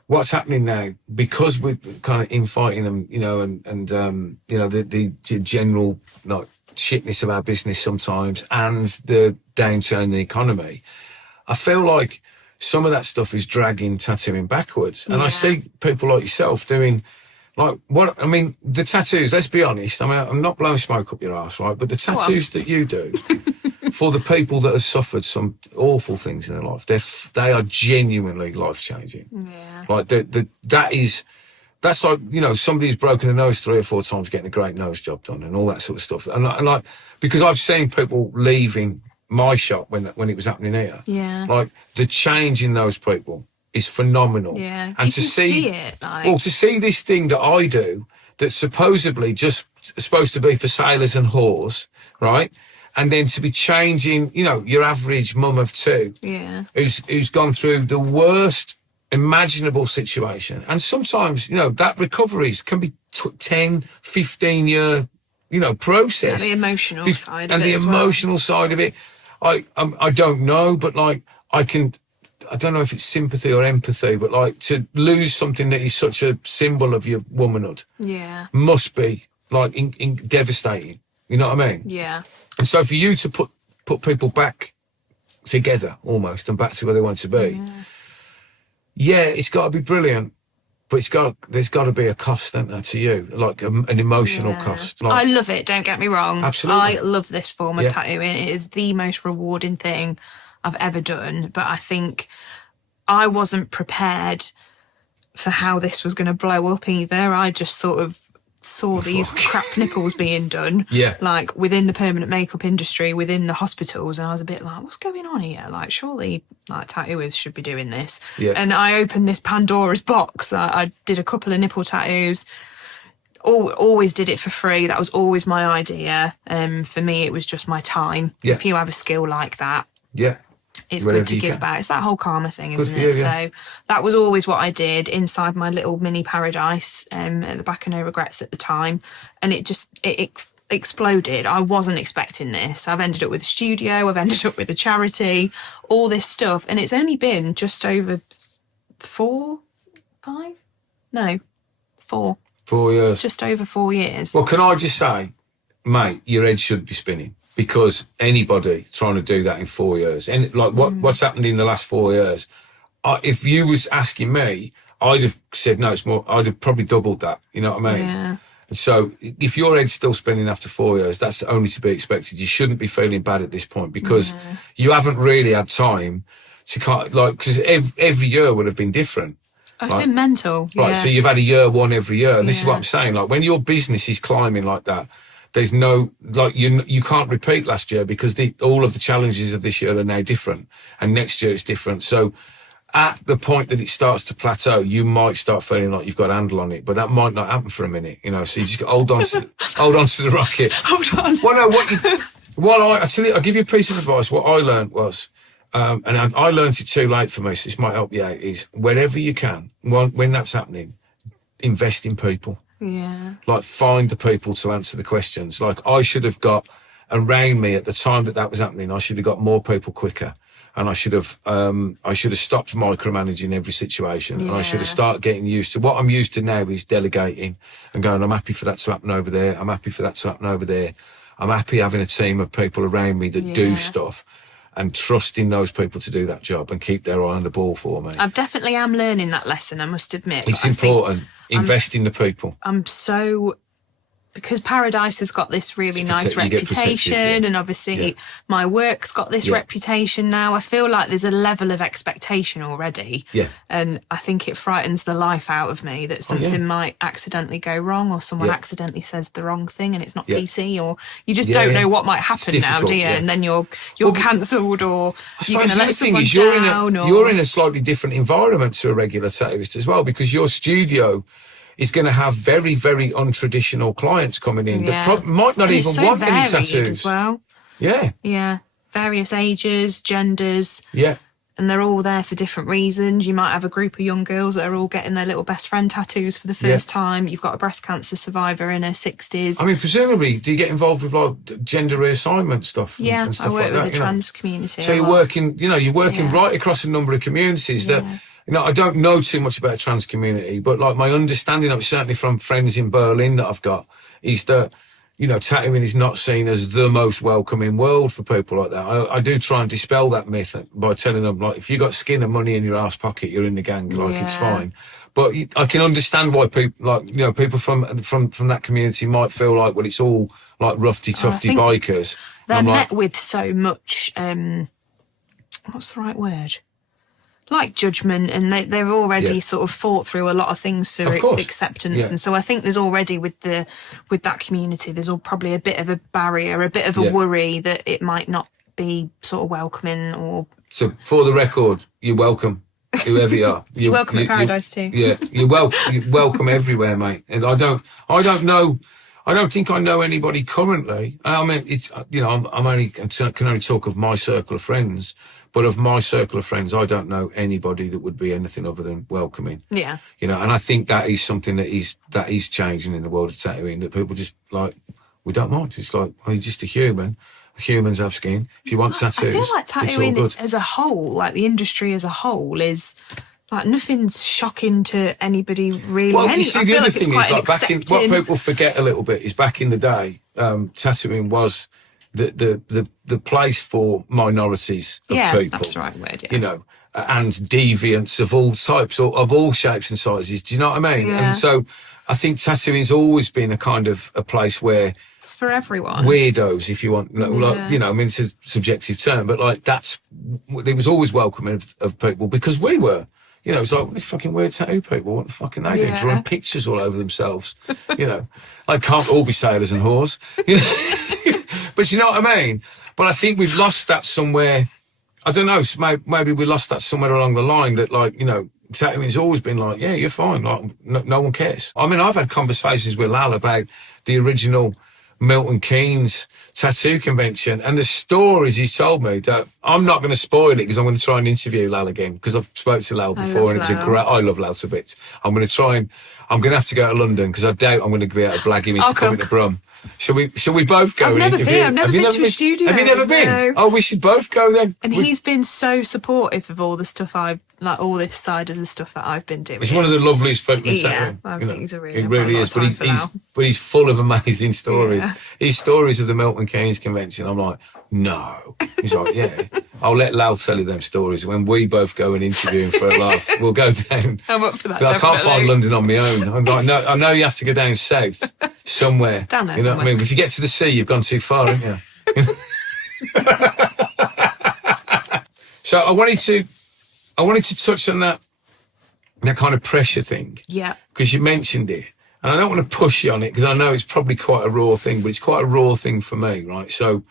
what's happening now, because we're kind of infighting them, the general like shitness of our business sometimes and the downturn in the economy, I feel like some of that stuff is dragging tattooing backwards. And I see people like yourself doing the tattoos, let's be honest, I'm not blowing smoke up your ass, right? But the tattoos that you do for the people that have suffered some awful things in their life, they are genuinely life-changing. Yeah. Like, that's like, somebody's broken a nose 3 or 4 times getting a great nose job done and all that sort of stuff. And like, because I've seen people leaving my shop when it was happening here. Yeah. Like, the change in those people is phenomenal. Yeah. And to see it. To see this thing that I do that's supposedly just supposed to be for sailors and whores, right? And then to be changing, your average mum of 2 who's gone through the worst imaginable situation. And sometimes, that recoveries can be 10, 15 year, process. Yeah, the emotional side of it. And the emotional side of it. I don't know, but like, I don't know if it's sympathy or empathy, but like, to lose something that is such a symbol of your womanhood must be like devastating. You know what I mean? Yeah. And so for you to put people back together almost and back to where they want to be, it's got to be brilliant. But there's got to be a cost, don't there, to you, like an emotional cost. Like, I love it, don't get me wrong. Absolutely. I love this form of tattooing. It is the most rewarding thing I've ever done. But I think I wasn't prepared for how this was going to blow up either. I just sort of saw these crap nipples being done, like within the permanent makeup industry, within the hospitals, and I was a bit like, what's going on here? Like, surely like tattooers should be doing this. And I opened this Pandora's box. I did a couple of nipple tattoos. Always did it for free. That was always my idea. For me, it was just my time. If you have a skill like that, it's good to give back. It's that whole karma thing, isn't it? So that was always what I did inside my little mini paradise at the back of No Regrets at the time. And it exploded. I wasn't expecting this. I've ended up with a studio. I've ended up with a charity, all this stuff. And it's only been just over 4 years. Just over 4 years. Well, can I just say, mate, your head should be spinning. Because anybody trying to do that in 4 years, and like what's happened in the last 4 years, if you was asking me, I'd have said no, it's more. I'd have probably doubled that. You know what I mean? Yeah. So if your head's still spinning after 4 years, that's only to be expected. You shouldn't be feeling bad at this point because you haven't really had time to because every year would have been different. It's been mental. Right, so you've had a year one every year, and this is what I'm saying. Like when your business is climbing like that. There's no, you can't repeat last year because all of the challenges of this year are now different and next year it's different. So at the point that it starts to plateau, you might start feeling like you've got a handle on it, but that might not happen for a minute, so you just hold on to the rocket. Hold on. Well, no, I tell you, I'll give you a piece of advice. What I learned was, and I learned it too late for me, so this might help you out, is wherever you can, when that's happening, invest in people. Yeah. Like find the people to answer the questions. Like I should have got around me at the time that was happening. I should have got more people quicker, and I should have stopped micromanaging every situation, and I should have started getting used to what I'm used to now is delegating and going. I'm happy for that to happen over there. I'm happy for that to happen over there. I'm happy having a team of people around me that do stuff. And trusting those people to do that job and keep their eye on the ball for me. I definitely am learning that lesson, I must admit. It's important. Invest in the people. Because Paradise has got this really nice reputation, and obviously my work's got this reputation now. I feel like there's a level of expectation already. Yeah. And I think it frightens the life out of me that something might accidentally go wrong, or someone accidentally says the wrong thing and it's not PC, or you just don't know what might happen now, do you? And then you're cancelled, or you're going to let someone down. You're in a slightly different environment to a regular tattooist as well, because your studio is going to have very, very untraditional clients coming in that might not even want any tattoos as well. Yeah. Various ages, genders. Yeah. And they're all there for different reasons. You might have a group of young girls that are all getting their little best friend tattoos for the first time. You've got a breast cancer survivor in her 60s. I mean, presumably, do you get involved with like gender reassignment stuff? And stuff I work like with that, the trans community. So you're working right across a number of communities that. I don't know too much about the trans community, but like my understanding of it, certainly from friends in Berlin that I've got, is that, tattooing is not seen as the most welcoming world for people like that. I do try and dispel that myth by telling them, like, if you got skin and money in your arse pocket, you're in the gang, it's fine. But I can understand why people, people from that community might feel like, well, it's all like roughy-tufty bikers. They're met with so much, what's the right word? Like judgment, and they've already sort of fought through a lot of things for acceptance, and so I think there's already with that community, there's probably a bit of a barrier, a bit of a worry that it might not be sort of welcoming. Or so, for the record, you're welcome, whoever you are. You're welcome at Paradise too. Yeah, you're welcome everywhere, mate. And I don't know. I don't think I know anybody currently. I mean, it's I can only talk of my circle of friends. But of my circle of friends, I don't know anybody that would be anything other than welcoming. Yeah. And I think that is something that is changing in the world of tattooing, that people just like, we don't mind. It's like, you're just a human. Humans have skin. If you want tattoos, I feel like tattooing as a whole, like the industry as a whole, is like nothing's shocking to anybody really. Well, you see, the other thing is like what people forget a little bit is back in the day, tattooing was the place for minorities of people. That's the right word, and deviants of all types, or of all shapes and sizes. Do you know what I mean? Yeah. And so I think tattooing's always been a kind of a place where it's for everyone. Weirdos, if you want, it's a subjective term, but like it was always welcoming of people, because we were. You know, it's like, what the fucking weird tattoo people, what the fuck are they doing? Drawing pictures all over themselves. You know, I can't all be sailors and whores. You know? But you know what I mean? But I think we've lost that somewhere. I don't know, maybe we lost that somewhere along the line that, like, you know, tattooing's always been like, yeah, you're fine. Like, no one cares. I mean, I've had conversations with Lal about the original Milton Keynes tattoo convention and the stories he told me that I'm not going to spoil it because I'm going to try and interview Lal again because I've spoke to Lal before and it was a great, I love Lal to bits. I'm going to have to go to London because I doubt I'm going to be able to blag him into coming to Brum. Shall we both go? I've never been to a studio. Have you never been? No. Oh, we should both go then. And he's been so supportive of all the stuff all this side of the stuff that I've been doing. He's one of the loveliest people in tattooing. I think he's a really. He really is, but he's full of amazing stories. Yeah. His stories of the Milton Keynes convention, I'm like, no. He's like, yeah. I'll let Lal tell you them stories. When we both go and interview him for a laugh, we'll go down. I'm up for that. I can't find London on my own. I'm like, no, I know you have to go down south somewhere. Down there, you know what I mean? If you get to the sea, you've gone too far, haven't you? So I wanted to touch on that kind of pressure thing. Yeah. Because you mentioned it. And I don't want to push you on it because I know it's probably quite a raw thing, but it's quite a raw thing for me, right? So,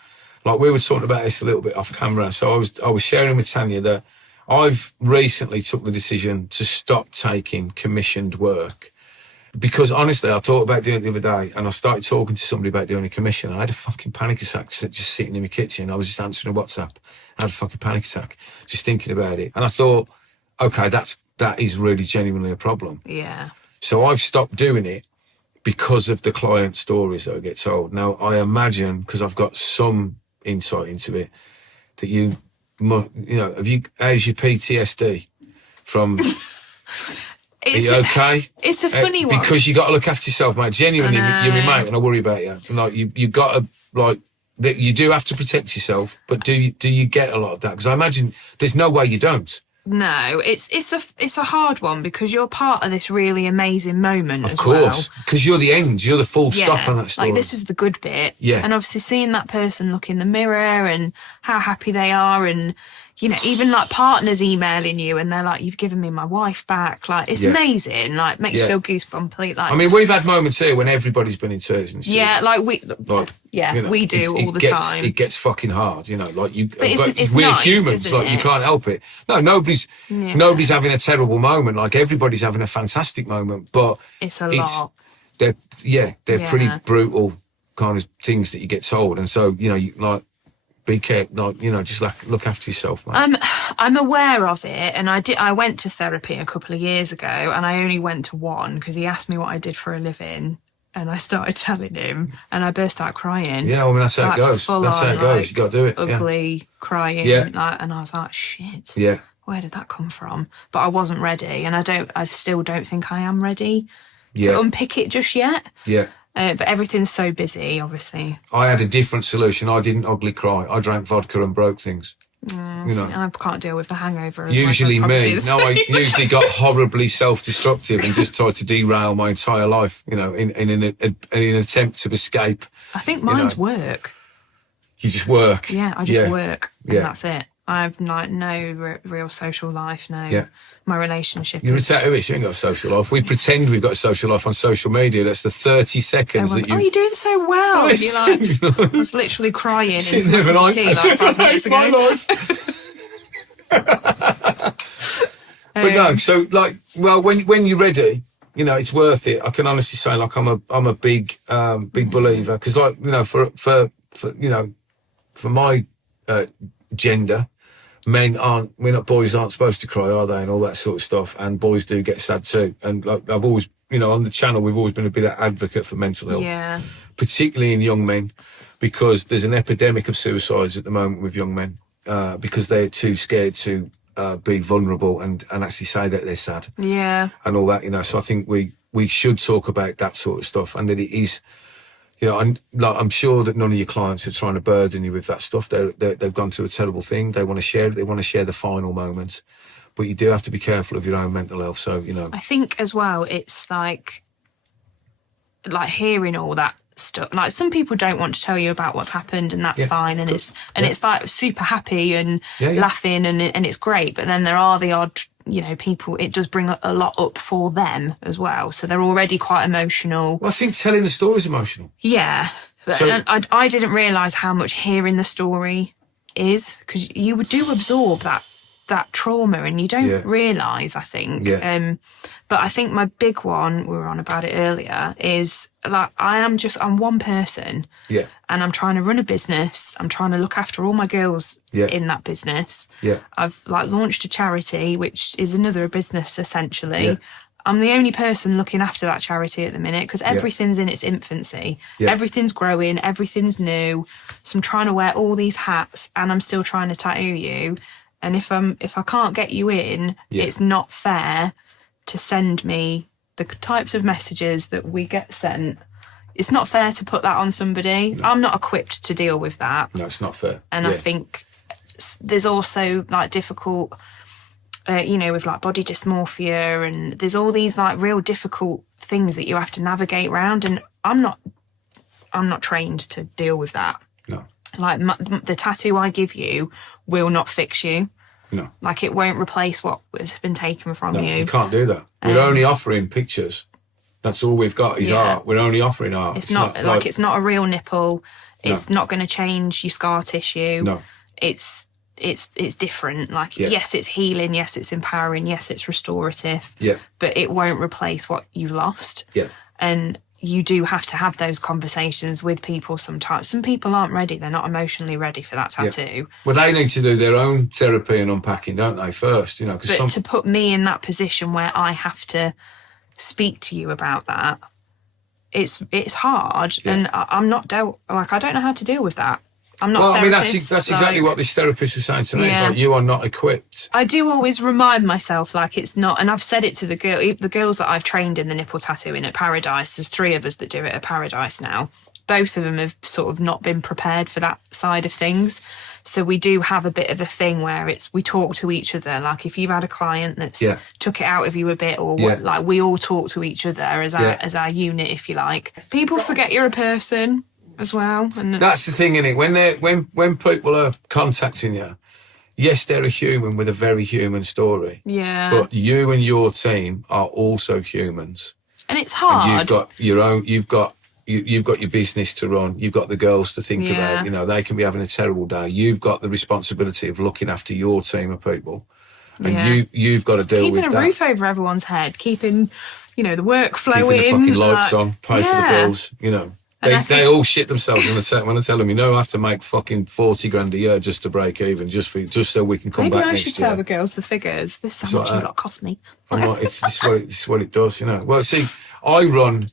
like, we were talking about this a little bit off camera. So I was sharing with Tanya that I've recently took the decision to stop taking commissioned work. Because honestly, I thought about doing it the other day and I started talking to somebody about doing a commission. I had a fucking panic attack just sitting in my kitchen. I was just answering WhatsApp. I had a fucking panic attack just thinking about it. And I thought, okay, that is really genuinely a problem. Yeah. So I've stopped doing it because of the client stories that I get told. Now, I imagine, because I've got some insight into it, that you know, how's your PTSD from... Are you okay? It's a funny one. Because you got to look after yourself, mate. Genuinely, you're my mate and I worry about you. Like, you got to, like, you do have to protect yourself, but do you get a lot of that? Because I imagine there's no way you don't. No, it's a hard one because you're part of this really amazing moment of course, because you're the end, you're the full stop on that story. Like, this is the good bit. Yeah. And obviously seeing that person look in the mirror and how happy they are and, you know, even like partners emailing you and they're like, you've given me my wife back. Like, it's amazing. Like, makes you feel goosebumpy. Like, I mean, we've had moments here when everybody's been in tears and stuff. Yeah, like we do all the time. It gets fucking hard, you know, like you, but it's we're nice, humans, like you can't help it. No, nobody's having a terrible moment. Like, everybody's having a fantastic moment, but it's a lot. They're pretty brutal kind of things that you get told. And so, you know, you like, be careful, like, you know, just look after yourself, mate. I'm aware of it, and I went to therapy a couple of years ago, and I only went to one because he asked me what I did for a living, and I started telling him, and I burst out crying. Yeah, I mean, that's how it goes. That's how it goes. You got to do it. Ugly crying. Yeah. And I was like, shit. Yeah. Where did that come from? But I wasn't ready, and I still don't think I am ready to unpick it just yet. Yeah. But everything's so busy, obviously. I had a different solution. I didn't ugly cry. I drank vodka and broke things. You know, I can't deal with the hangover. Usually me. No, I usually got horribly self-destructive and just tried to derail my entire life, you know, in an attempt to escape. I think mine's work. You just work. Yeah, I just work. And that's it. I have like no real social life, no. Yeah. My relationship You're a tattooist, you ain't got a social life. We pretend we've got a social life on social media. That's the 30 seconds that you... Oh, you're doing so well. And you're like, I was literally crying in tea like 5 minutes ago. My life. But no, so like, well, when you're ready, you know, it's worth it. I can honestly say, like, I'm a big believer because, like, you know, for you know, for my gender, boys aren't supposed to cry, are they? And all that sort of stuff. And boys do get sad too. And like, I've always, you know, on the channel, we've always been a bit of advocate for mental health, particularly in young men, because there's an epidemic of suicides at the moment with young men, because they're too scared to be vulnerable and actually say that they're sad. Yeah. And all that, you know. So I think we should talk about that sort of stuff, and that it is, you know, I'm sure that none of your clients are trying to burden you with that stuff. They've gone through a terrible thing. They want to share it. They want to share the final moments. But you do have to be careful of your own mental health. So, you know. I think as well, it's like hearing all that stuff. Like, some people don't want to tell you about what's happened, and that's fine. And it's like super happy and laughing, and it's great. But then there are the odd you know, people, it does bring a lot up for them as well. So they're already quite emotional. Well, I think telling the story is emotional. Yeah. But So- I didn't realise how much hearing the story is, because you do absorb that trauma and you don't realise, I think. Yeah. But I think my big one, we were on about it earlier, is like I'm one person. Yeah. And I'm trying to run a business. I'm trying to look after all my girls in that business. Yeah. I've like launched a charity, which is another business essentially. Yeah. I'm the only person looking after that charity at the minute because everything's in its infancy. Yeah. Everything's growing, everything's new. So I'm trying to wear all these hats and I'm still trying to tattoo you. And if I can't get you in, it's not fair to send me the types of messages that we get sent. It's not fair to put that on somebody. No. I'm not equipped to deal with that. No, it's not fair. And I think there's also like difficult, you know, with like body dysmorphia, and there's all these like real difficult things that you have to navigate around. And I'm not trained to deal with that. No. Like the tattoo I give you will not fix you. No. Like it won't replace what has been taken from you. You can't do that. We're only offering pictures. That's all we've got is art. We're only offering art. It's not like it's not a real nipple. It's No. not going to change your scar tissue. No. It's different. Like yes, it's healing. Yes, it's empowering. Yes, it's restorative. Yeah. But it won't replace what you've lost. Yeah. And you do have to have those conversations with people sometimes. Some people aren't ready. They're not emotionally ready for that tattoo. Yeah. Well, they need to do their own therapy and unpacking, don't they, first? You know, but to put me in that position where I have to speak to you about that, it's hard. Yeah. And I'm not I don't know how to deal with that. I'm not. Well, I mean, that's exactly what this therapist was saying to me. It's like, you are not equipped. I do always remind myself, like, it's not, and I've said it to the girls that I've trained in the nipple tattooing at Paradise. There's 3 of us that do it at Paradise now. Both of them have sort of not been prepared for that side of things. So we do have a bit of a thing where we talk to each other. Like if you've had a client that's took it out of you a bit, or like we all talk to each other as our unit, if you like. People forget you're a person as well, and that's the thing, isn't it? When people are contacting you, yes, they're a human with a very human story. Yeah. But you and your team are also humans, and it's hard. And you've got your own. You've got your business to run. You've got the girls to think about. You know, they can be having a terrible day. You've got the responsibility of looking after your team of people, and you've got to deal with that. Keeping a roof over everyone's head, keeping, you know, the work flowing, keeping the fucking lights on, pay for the bills. You know. They all shit themselves when I tell them, you know, I have to make fucking 40 grand a year just to break even, just so we can come back next year. Maybe I should tell the girls the figures. This is how much it'll cost me. I'm like, this is what it does, you know. Well, see, I run,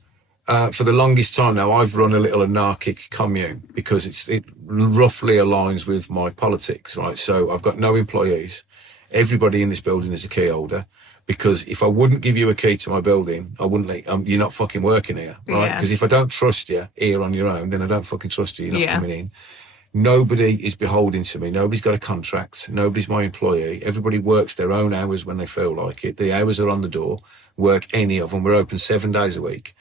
for the longest time now, I've run a little anarchic commune because it roughly aligns with my politics, right? So I've got no employees. Everybody in this building is a key holder. Because if I wouldn't give you a key to my building, I wouldn't let you're not fucking working here, right? Because if I don't trust you here on your own, then I don't fucking trust you. You're not coming in. Nobody is beholden to me. Nobody's got a contract. Nobody's my employee. Everybody works their own hours when they feel like it. The hours are on the door. Work any of them. We're open 7 days a week.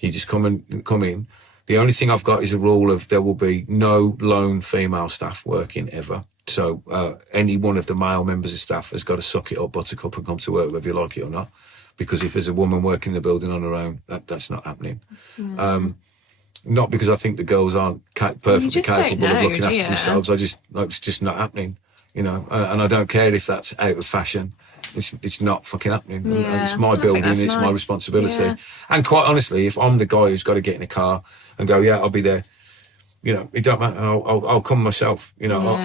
You just come in. The only thing I've got is a rule of there will be no lone female staff working ever. So any one of the male members of staff has got to suck it up, buttercup, and come to work whether you like it or not. Because if there's a woman working in the building on her own, that's not happening. Not because I think the girls aren't perfectly capable of looking after themselves. It's just not happening, you know. And I don't care if that's out of fashion. It's not fucking happening. And it's my building. It's my responsibility. Yeah. And quite honestly, if I'm the guy who's got to get in a car and go, I'll be there. You know, it don't matter. I'll come myself. You know,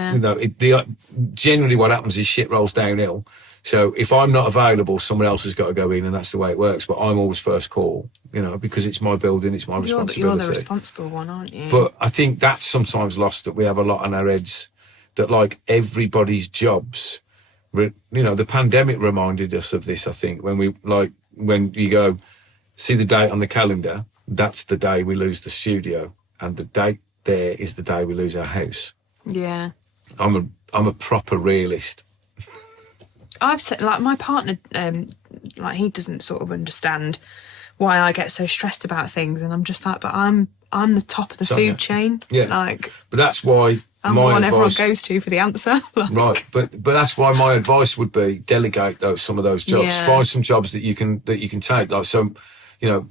generally what happens is shit rolls downhill. So if I'm not available, someone else has got to go in, and that's the way it works. But I'm always first call. You know, because it's my building, it's my responsibility. You're the responsible one, aren't you? But I think that's sometimes lost, that we have a lot on our heads. That like everybody's jobs. You know, the pandemic reminded us of this. I think when you go see the date on the calendar, that's the day we lose the studio, and the date there is the day we lose our house. Yeah. I'm a proper realist. I've said, like, my partner, like, he doesn't sort of understand why I get so stressed about things, and I'm just like, but I'm the top of the food chain. Yeah. Like, but that's why I'm the one everyone goes to for the answer. Right, but that's why my advice would be delegate some of those jobs. Yeah. Find some jobs that you can take. Like so,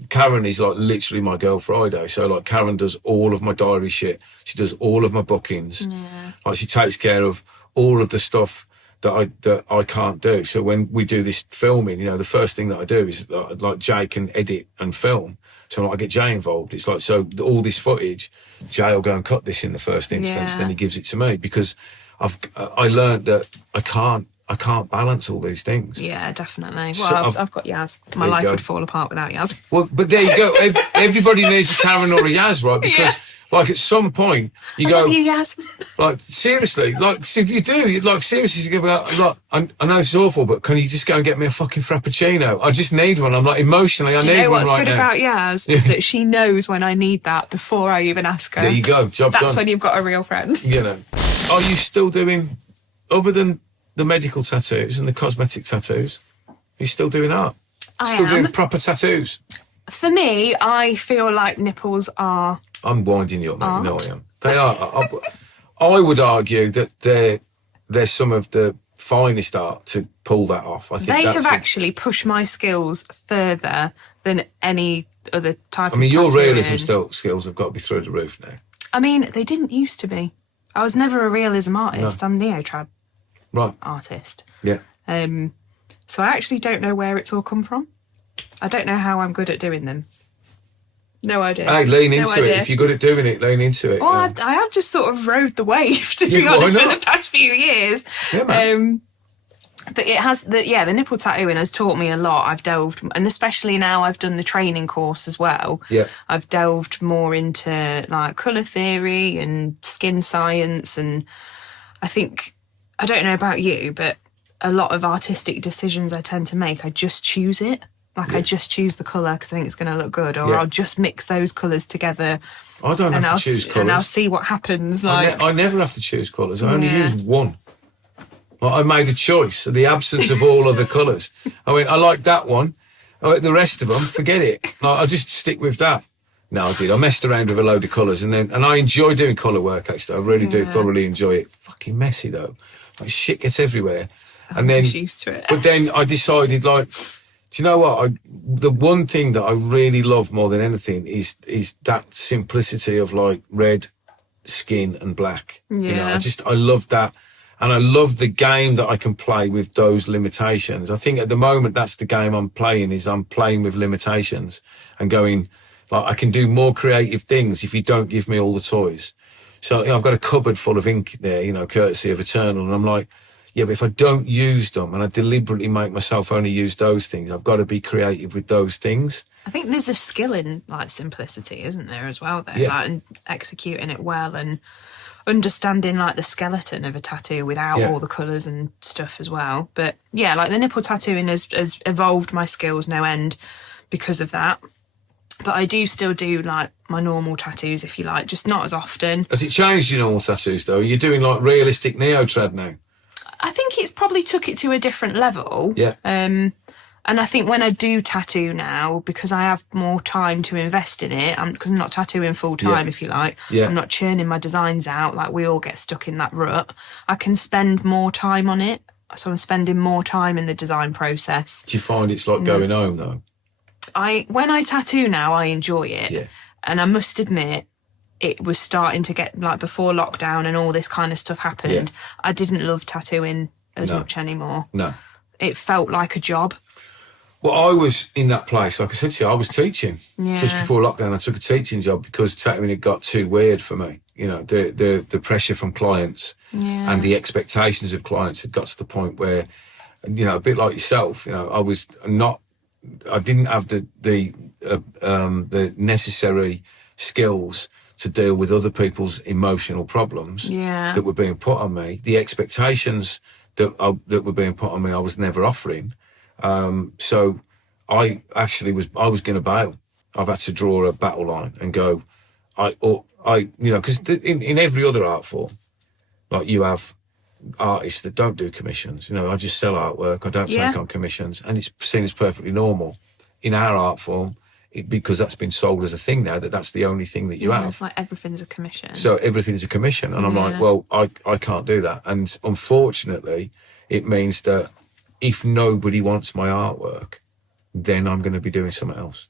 Karen is like literally my girl Friday. So like Karen does all of my diary shit. She does all of my bookings. Yeah. Like she takes care of all of the stuff that I can't do. So when we do this filming, the first thing that I do is like Jay can edit and film. So I get Jay involved. It's like, so all this footage, Jay will go and cut this in the first instance, then he gives it to me because I learned that I can't balance all these things. Yeah, definitely. Well, So I've got Yaz. My life would fall apart without Yaz. Well, but there you go. Everybody needs a Karen or a Yaz, right? Because like at some point you I go, love you, Yaz. like seriously, like so you do, like seriously, you go, like, I know this is awful, but can you just go and get me a fucking frappuccino? I just need one. I'm like emotionally, I need one right now. What's good about Yaz is that she knows when I need that before I even ask her. There you go, job done. That's when you've got a real friend. Are you still doing, other than the medical tattoos and the cosmetic tattoos, are you still doing art? Still doing proper tattoos? For me, I feel like nipples are... I'm winding you up, mate. You know I am. They are. I would argue that they're some of the finest art to pull that off. I think they have actually pushed my skills further than any other type of tattooing. Your realism skills have got to be through the roof now. I mean, they didn't used to be. I was never a realism artist. No. I'm neotrad artist. Yeah. So I actually don't know where it's all come from. I don't know how I'm good at doing them. No idea. Hey, lean into it. If you're good at doing it, lean into it. Well, I have just sort of rode the wave, to be honest, for the past few years. Yeah, man. But it has, the nipple tattooing has taught me a lot. I've delved, and especially now I've done the training course as well. Yeah. I've delved more into like colour theory and skin science, and I think, I don't know about you, but a lot of artistic decisions I tend to make, I just choose it. Like I just choose the colour because I think it's going to look good, or I'll just mix those colours together. I don't have to choose colours. And I'll see what happens. Like I never have to choose colours. I only use one. Like I made a choice in the absence of all other colours. I went, I like that one. I like the rest of them, forget it. Like, I'll just stick with that. No, I did. I messed around with a load of colours, and I enjoy doing colour work, actually. I really do thoroughly enjoy it. Fucking messy, though. Like, shit gets everywhere. I'm just used to it. But then I decided, like, do you know what? The one thing that I really love more than anything is that simplicity of, like, red skin and black. Yeah. I love that. And I love the game that I can play with those limitations. I think at the moment that's the game I'm playing, is I'm playing with limitations and going, like, I can do more creative things if you don't give me all the toys. So I've got a cupboard full of ink there, courtesy of Eternal. And I'm like, yeah, but if I don't use them and I deliberately make myself only use those things, I've got to be creative with those things. I think there's a skill in, like, simplicity, isn't there, as well, though? Yeah. Like, and executing it well and understanding, like, the skeleton of a tattoo without all the colours and stuff as well. But, yeah, like, the nipple tattooing has evolved my skills no end because of that. But I do still do, like, my normal tattoos, if you like, just not as often. Has it changed your normal tattoos, though? You're doing, like, realistic neotrad now? I think it's probably took it to a different level. Yeah. And I think when I do tattoo now, because I have more time to invest in it, because I'm not tattooing full time, if you like. Yeah. I'm not churning my designs out like we all get stuck in that rut. I can spend more time on it. So I'm spending more time in the design process. Do you find it's like going home, though? When I tattoo now, I enjoy it. Yeah. And I must admit, it was starting to get, like, before lockdown and all this kind of stuff happened, I didn't love tattooing as much anymore. No. It felt like a job. Well, I was in that place, like I said to you, I was teaching. Just before lockdown, I took a teaching job because tattooing had got too weird for me. The pressure from clients and the expectations of clients had got to the point where, a bit like yourself, I didn't have the necessary skills to deal with other people's emotional problems that were being put on me. The expectations that were being put on me, I was never offering. So I was going to bail. I've had to draw a battle line and go, because in every other art form, like, you have artists that don't do commissions. I just sell artwork. I don't take on commissions, and it's seen as perfectly normal. In our art form, because that's been sold as a thing now, that's the only thing that you have. It's like everything's a commission. So everything's a commission. And I'm like, well, I can't do that. And unfortunately, it means that if nobody wants my artwork, then I'm going to be doing something else.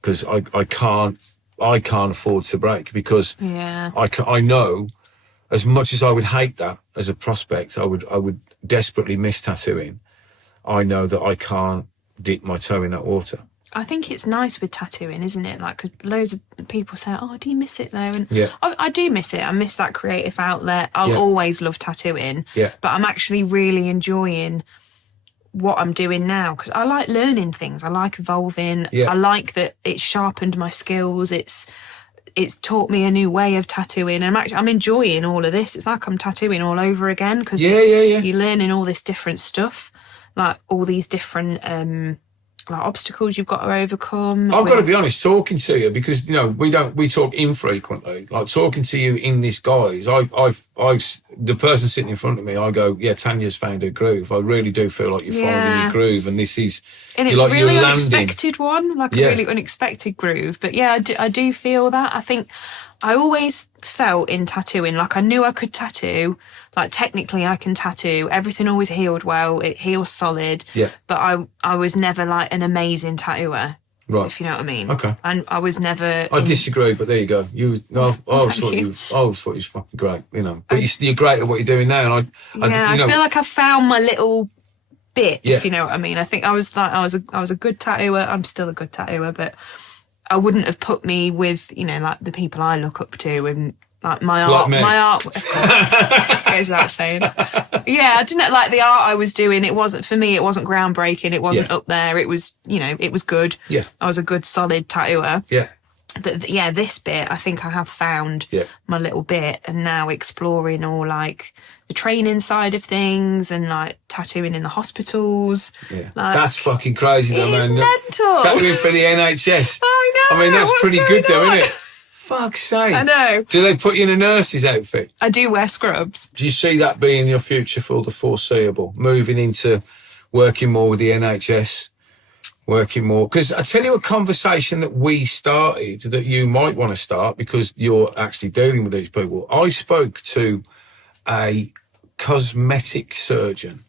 Because I can't afford to break, because I know, as much as I would hate that as a prospect, I would desperately miss tattooing. I know that I can't dip my toe in that water. I think it's nice with tattooing, isn't it? Like, because loads of people say, "Oh, do you miss it though?" And I do miss it. I miss that creative outlet. I'll always love tattooing, but I'm actually really enjoying what I'm doing now, because I like learning things. I like evolving. I like that it's sharpened my skills. It's taught me a new way of tattooing, and I'm enjoying all of this. It's like I'm tattooing all over again, because you're learning all this different stuff, like all these different like obstacles you've got to overcome. I've got to be honest, talking to you, because we talk infrequently. Like, talking to you in this guise, the person sitting in front of me, I go, yeah, Tanya's found her groove. I really do feel like you're finding your groove, and this is, and it's like really unexpected one, like a really unexpected groove. But yeah, I do feel that. I think I always felt in tattooing, like I knew I could tattoo, like technically I can tattoo, everything always healed well, it heals solid, but I was never like an amazing tattooer, right? If you know what I mean. Okay. And I was never... I disagree, but there you go. I always thought you was fucking great, but you're great at what you're doing now. And I feel like I found my little bit, if you know what I mean. I think I was a good tattooer, I'm still a good tattooer, but I wouldn't have put me with, like the people I look up to, and like my art, goes without saying. Yeah, I didn't like the art I was doing. It wasn't, for me, it wasn't groundbreaking. It wasn't up there. It was, it was good. Yeah. I was a good, solid tattooer. Yeah. But this bit, I think I have found my little bit, and now exploring all like the training side of things, and like tattooing in the hospitals. Yeah. Like, that's fucking crazy though, man. Mental. Tattooing for the NHS. I know. I mean, that's pretty good though, isn't it? Fuck's sake. I know. Do they put you in a nurse's outfit? I do wear scrubs. Do you see that being your future for the foreseeable? Moving into working more with the NHS? Working more? Because I tell you a conversation that we started that you might want to start, because you're actually dealing with these people. I spoke to a cosmetic surgeon,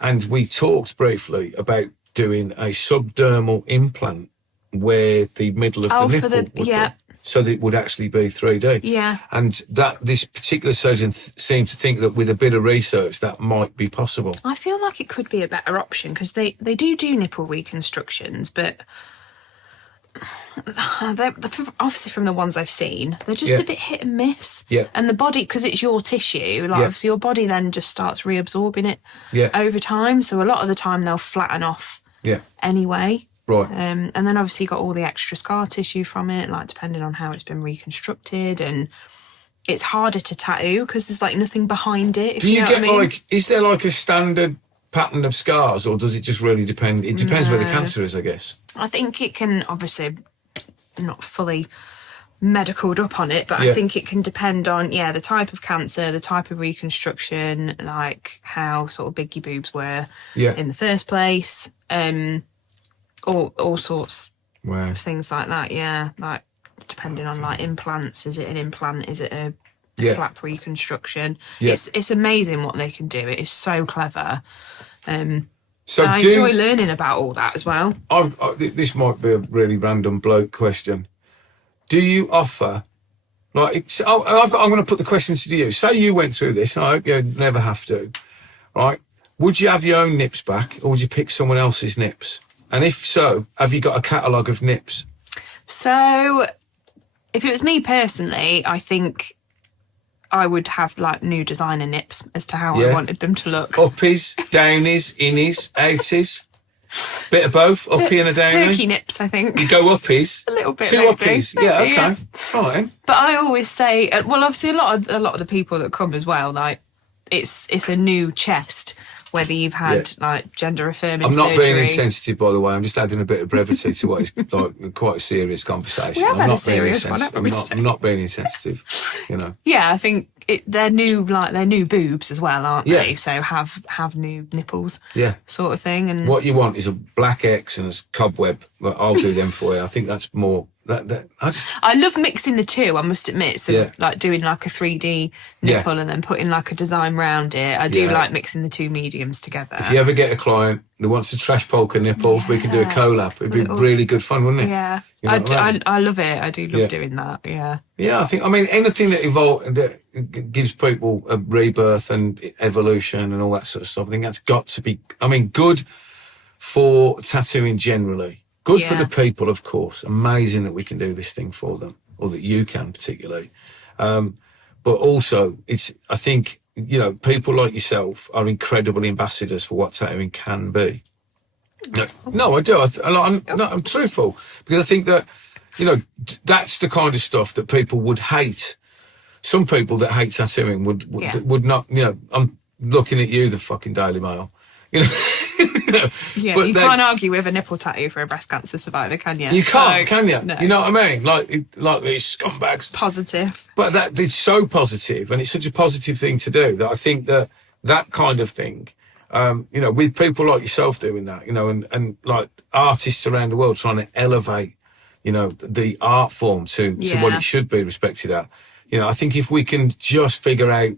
and we talked briefly about doing a subdermal implant where the middle of the nipple would be, so that it would actually be 3D. Yeah. And that this particular surgeon seemed to think that with a bit of research that might be possible. I feel like it could be a better option, because they do nipple reconstructions, but they're, obviously from the ones I've seen, they're just a bit hit and miss. Yeah. And the body, because it's your tissue, like so your body then just starts reabsorbing it over time. So a lot of the time they'll flatten off anyway. Right. And then obviously you got all the extra scar tissue from it, like depending on how it's been reconstructed, and it's harder to tattoo because there's like nothing behind it. Do you get like, is there like a standard pattern of scars, or does it just really depend? It depends where the cancer is, I guess. I think it can, obviously, not fully medicaled up on it, but I think it can depend on, the type of cancer, the type of reconstruction, like how sort of big your boobs were in the first place. All sorts of things like that, like depending on like implants. Is it an implant? Is it a flap reconstruction? It's amazing what they can do. It is so clever. So I enjoy learning about all that as well. This might be a really random bloke question. Do you offer, like, I'm going to put the questions to you. Say you went through this, and I hope you never have to, right? Would you have your own nips back, or would you pick someone else's nips? And if so, have you got a catalogue of nips? So, if it was me personally, I think I would have like new designer nips as to how I wanted them to look. Uppies, downies, innies, outies. Bit of both, uppy and a downy. Perky nips, I think. You go uppies. A little bit. Two maybe. uppies. Yeah, okay. Right. But I always say, well, obviously a lot of the people that come as well, like it's a new chest. Whether you've had like gender affirming surgery. I'm not being insensitive, by the way. I'm just adding a bit of brevity to what is like quite a serious conversation. We have had a serious one. I'm not being insensitive, Yeah, I think they're new boobs as well, aren't Yeah. they? So have new nipples, Yeah. sort of thing. And what you want is a black X and a cobweb. Well, I'll do them for you. I think that's more. I love mixing the two, I must admit. So like doing like a 3D nipple and then putting like a design round it. I do like mixing the two mediums together. If you ever get a client that wants to trash polka nipples, we could do a collab. It'd be really good fun, wouldn't it? Yeah. You know I love it. I do love doing that. Yeah. Yeah, I mean, anything that gives people a rebirth and evolution and all that sort of stuff, I think that's got to be, good for tattooing generally. Good for the people, of course. Amazing that we can do this thing for them, or that you can particularly. But also, I think, people like yourself are incredible ambassadors for what tattooing can be. No, I do. I'm truthful, because I think that, that's the kind of stuff that people would hate. Some people that hate tattooing would not, I'm looking at you, the fucking Daily Mail. Yeah, but you can't argue with a nipple tattoo for a breast cancer survivor, can you? You can't, can you? No. You know what I mean? Like these scuffbags. Positive. But it's so positive, and it's such a positive thing to do, that I think that kind of thing, with people like yourself doing that, and like artists around the world trying to elevate, the art form to what it should be respected at. I think if we can just figure out,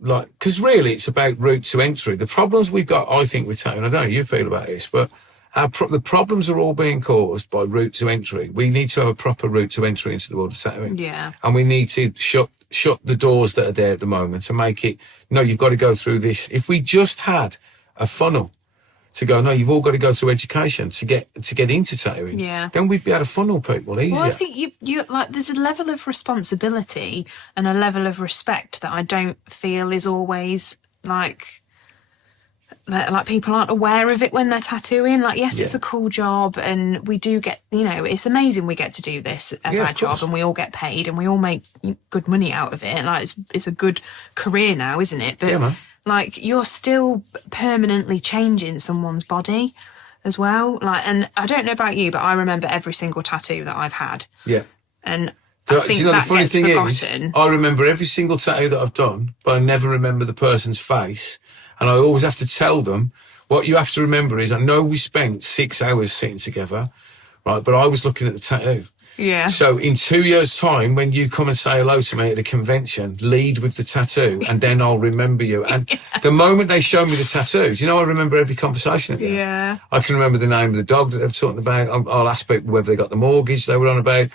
because really it's about route to entry. The problems we've got, I think, with tattooing, I don't know how you feel about this, but the problems are all being caused by route to entry. We need to have a proper route to entry into the world of tattooing. Yeah. And we need to shut the doors that are there at the moment and make it, no, you've got to go through this. If we just had a funnel to go, no, you've all got to go through education to get into tattooing, then we'd be able to funnel people easier. Well, I think you like, there's a level of responsibility and a level of respect that I don't feel is always like people aren't aware of it when they're tattooing. Like, yes, it's a cool job, and we do get, it's amazing we get to do this as our job, and we all get paid and we all make good money out of it. Like, it's a good career now, isn't it? But man. Like, you're still permanently changing someone's body as well. Like, and I don't know about you, but I remember every single tattoo that I've had. Yeah. And I think the that funny gets thing forgotten. is, I remember every single tattoo that I've done, but I never remember the person's face. And I always have to tell them, what you have to remember is, I know we spent 6 hours sitting together, right? But I was looking at the tattoo. Yeah. So in 2 years' time, when you come and say hello to me at a convention, lead with the tattoo, and then I'll remember you. And the moment they show me the tattoos, I remember every conversation at the end. Yeah. I can remember the name of the dog that they were talking about. I'll ask people whether they got the mortgage they were on about,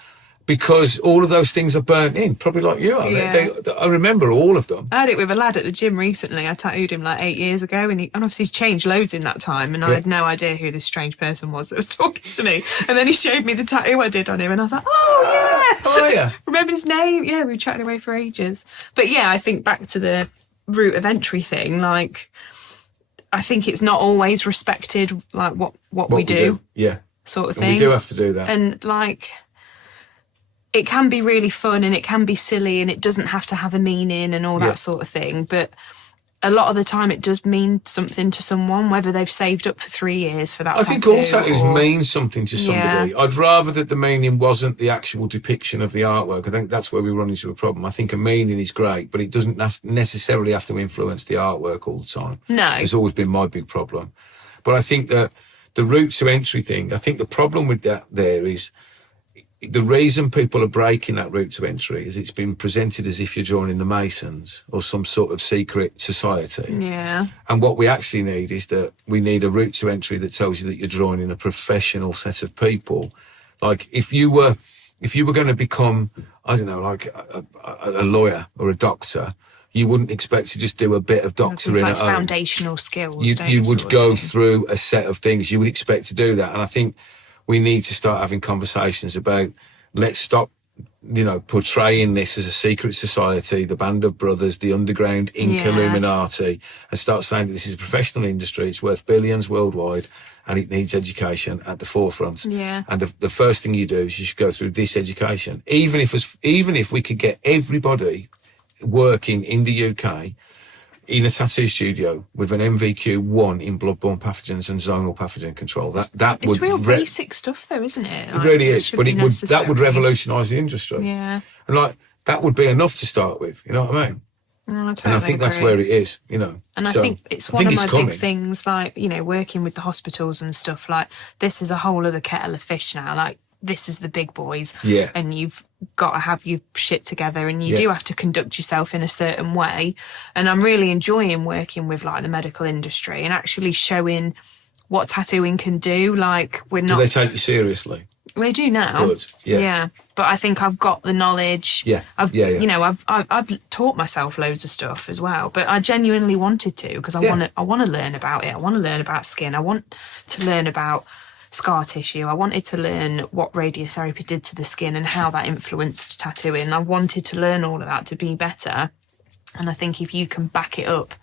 because all of those things are burnt in, probably like you are. Yeah. I remember all of them. I had it with a lad at the gym recently. I tattooed him like 8 years ago, and obviously he's changed loads in that time, and I had no idea who this strange person was that was talking to me. And then he showed me the tattoo I did on him, and I was like, oh yeah, remember his name? Yeah, we were chatting away for ages. But yeah, I think back to the route of entry thing, like, I think it's not always respected, like what we do. Yeah. Sort of And thing. we do have to do that. And like, it can be really fun and it can be silly and it doesn't have to have a meaning and all that sort of thing. But a lot of the time it does mean something to someone, whether they've saved up for 3 years for that I think all tattoos mean something to somebody. Yeah. I'd rather that the meaning wasn't the actual depiction of the artwork. I think that's where we run into a problem. I think a meaning is great, but it doesn't necessarily have to influence the artwork all the time. No. It's always been my big problem. But I think that the route to entry thing, I think the problem with that there is, the reason people are breaking that route to entry is it's been presented as if you're joining the Masons or some sort of secret society. Yeah. And what we actually need is that we need a route to entry that tells you that you're joining a professional set of people. Like, if you were going to become, I don't know, like a lawyer or a doctor, you wouldn't expect to just do a bit of doctoring like at home. Foundational skills. You would go through a set of things. You would expect to do that. And I think we need to start having conversations about, let's stop, portraying this as a secret society, the band of brothers, the underground Inca Illuminati, and start saying that this is a professional industry. It's worth billions worldwide, and it needs education at the forefront. Yeah. And the first thing you do is you should go through this education. Even if we could get everybody working in the UK in a tattoo studio with an MVQ1 in bloodborne pathogens and zonal pathogen control, that it's would real basic stuff, though, isn't it? it really is, but that would revolutionise the industry. Yeah. And like, that would be enough to start with. You know what I mean? I totally and I think agree. that's where it is, you know. And so, I think it's one of my big things, like, you know, working with the hospitals and stuff, like, this is a whole other kettle of fish now. Like, this is the big boys. Yeah. And you've got to have your shit together, and you do have to conduct yourself in a certain way. And I'm really enjoying working with, like, the medical industry and actually showing what tattooing can do. Like, we're not... Do they take you seriously? They do now. Good. Yeah. But I think I've got the knowledge. Yeah. You know, I've taught myself loads of stuff as well. But I genuinely wanted to, because I want to learn about it. I want to learn about skin. I want to learn about scar tissue. I wanted to learn what radiotherapy did to the skin and how that influenced tattooing. I wanted to learn all of that to be better. And I think if you can back it up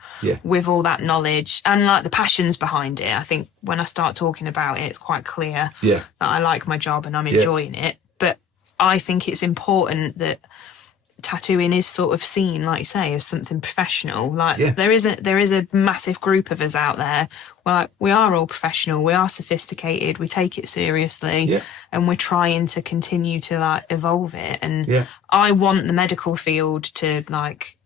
with all that knowledge and, like, the passions behind it, I think when I start talking about it, it's quite clear that I like my job and I'm enjoying it. But I think it's important that tattooing is sort of seen, like you say, as something professional. Like, there is a massive group of us out there. Like, we are all professional, we are sophisticated, we take it seriously, and we're trying to continue to, like, evolve it. And I want the medical field to, like,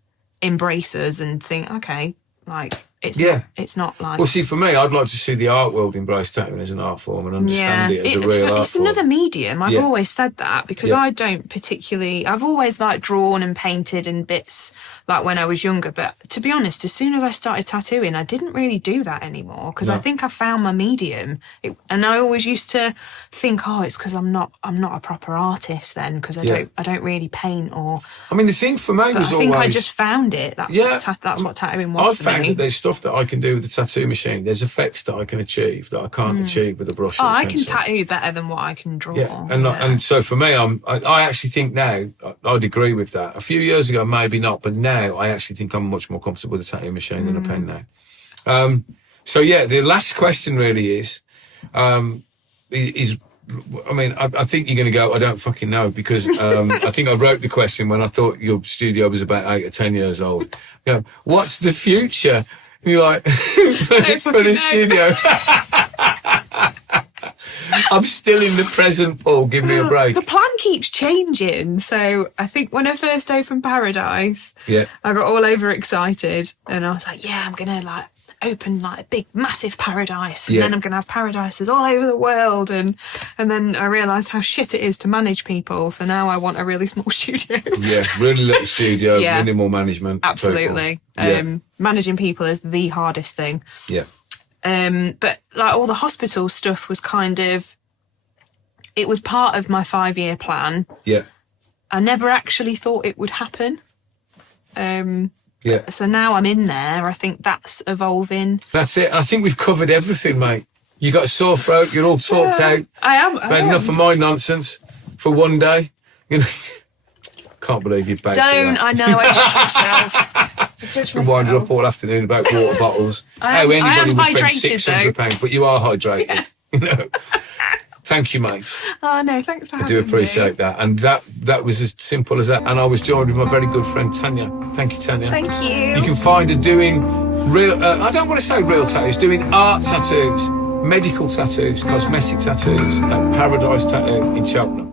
embrace us and think, okay, like, it's not like... Well, see, for me, I'd like to see the art world embrace tattooing as an art form and understand it as a real art form. It's another medium. I've always said that, because I don't particularly... I've always, like, drawn and painted in bits, like, when I was younger. But to be honest, as soon as I started tattooing, I didn't really do that anymore, because I think I found my medium. And I always used to think, oh, it's because I'm not a proper artist then, because I don't really paint or... I mean, the thing for me was always... I think I just found it. That's what tattooing was for me. I found that there's stuff that I can do with the tattoo machine. There's effects that I can achieve that I can't achieve with a brush. Oh, I can tattoo better than what I can draw. Yeah, and so for me, I actually think now I'd agree with that. A few years ago, maybe not, but now I actually think I'm much more comfortable with a tattoo machine than a pen now. So yeah, the last question really is. I mean, I think you're going to go, I don't fucking know, because I think I wrote the question when I thought your studio was about 8 or 10 years old. You know, what's the future? And you're like, for the studio. I'm still in the present, Paul. Give me a break. The plan keeps changing. So I think when I first opened Paradise, I got all overexcited and I was like, I'm going to, like, open, like, a big massive Paradise, and then I'm going to have Paradises all over the world, and then I realised how shit it is to manage people, so now I want a really small studio. Really little studio, minimal management. Absolutely. Managing people is the hardest thing. But, like, all the hospital stuff was kind of, it was part of my 5-year plan. I never actually thought it would happen. So now I'm in there. I think that's evolving. That's it. I think we've covered everything, mate. You got a sore throat. You're all talked out. I am. I've had enough of my nonsense for one day. You know, can't believe you've bagged Don't. I know. I judge myself. Wind her up all afternoon about water bottles. How anybody would spend £600, but you are hydrated. You know. Thank you, mate. Oh, no, thanks for having I me. do appreciate that. And that was as simple as that. And I was joined with my very good friend, Tanya. Thank you, Tanya. Thank you. You can find her doing real, I don't want to say real tattoos, doing art tattoos, medical tattoos, cosmetic tattoos at Paradise Tattoo in Cheltenham.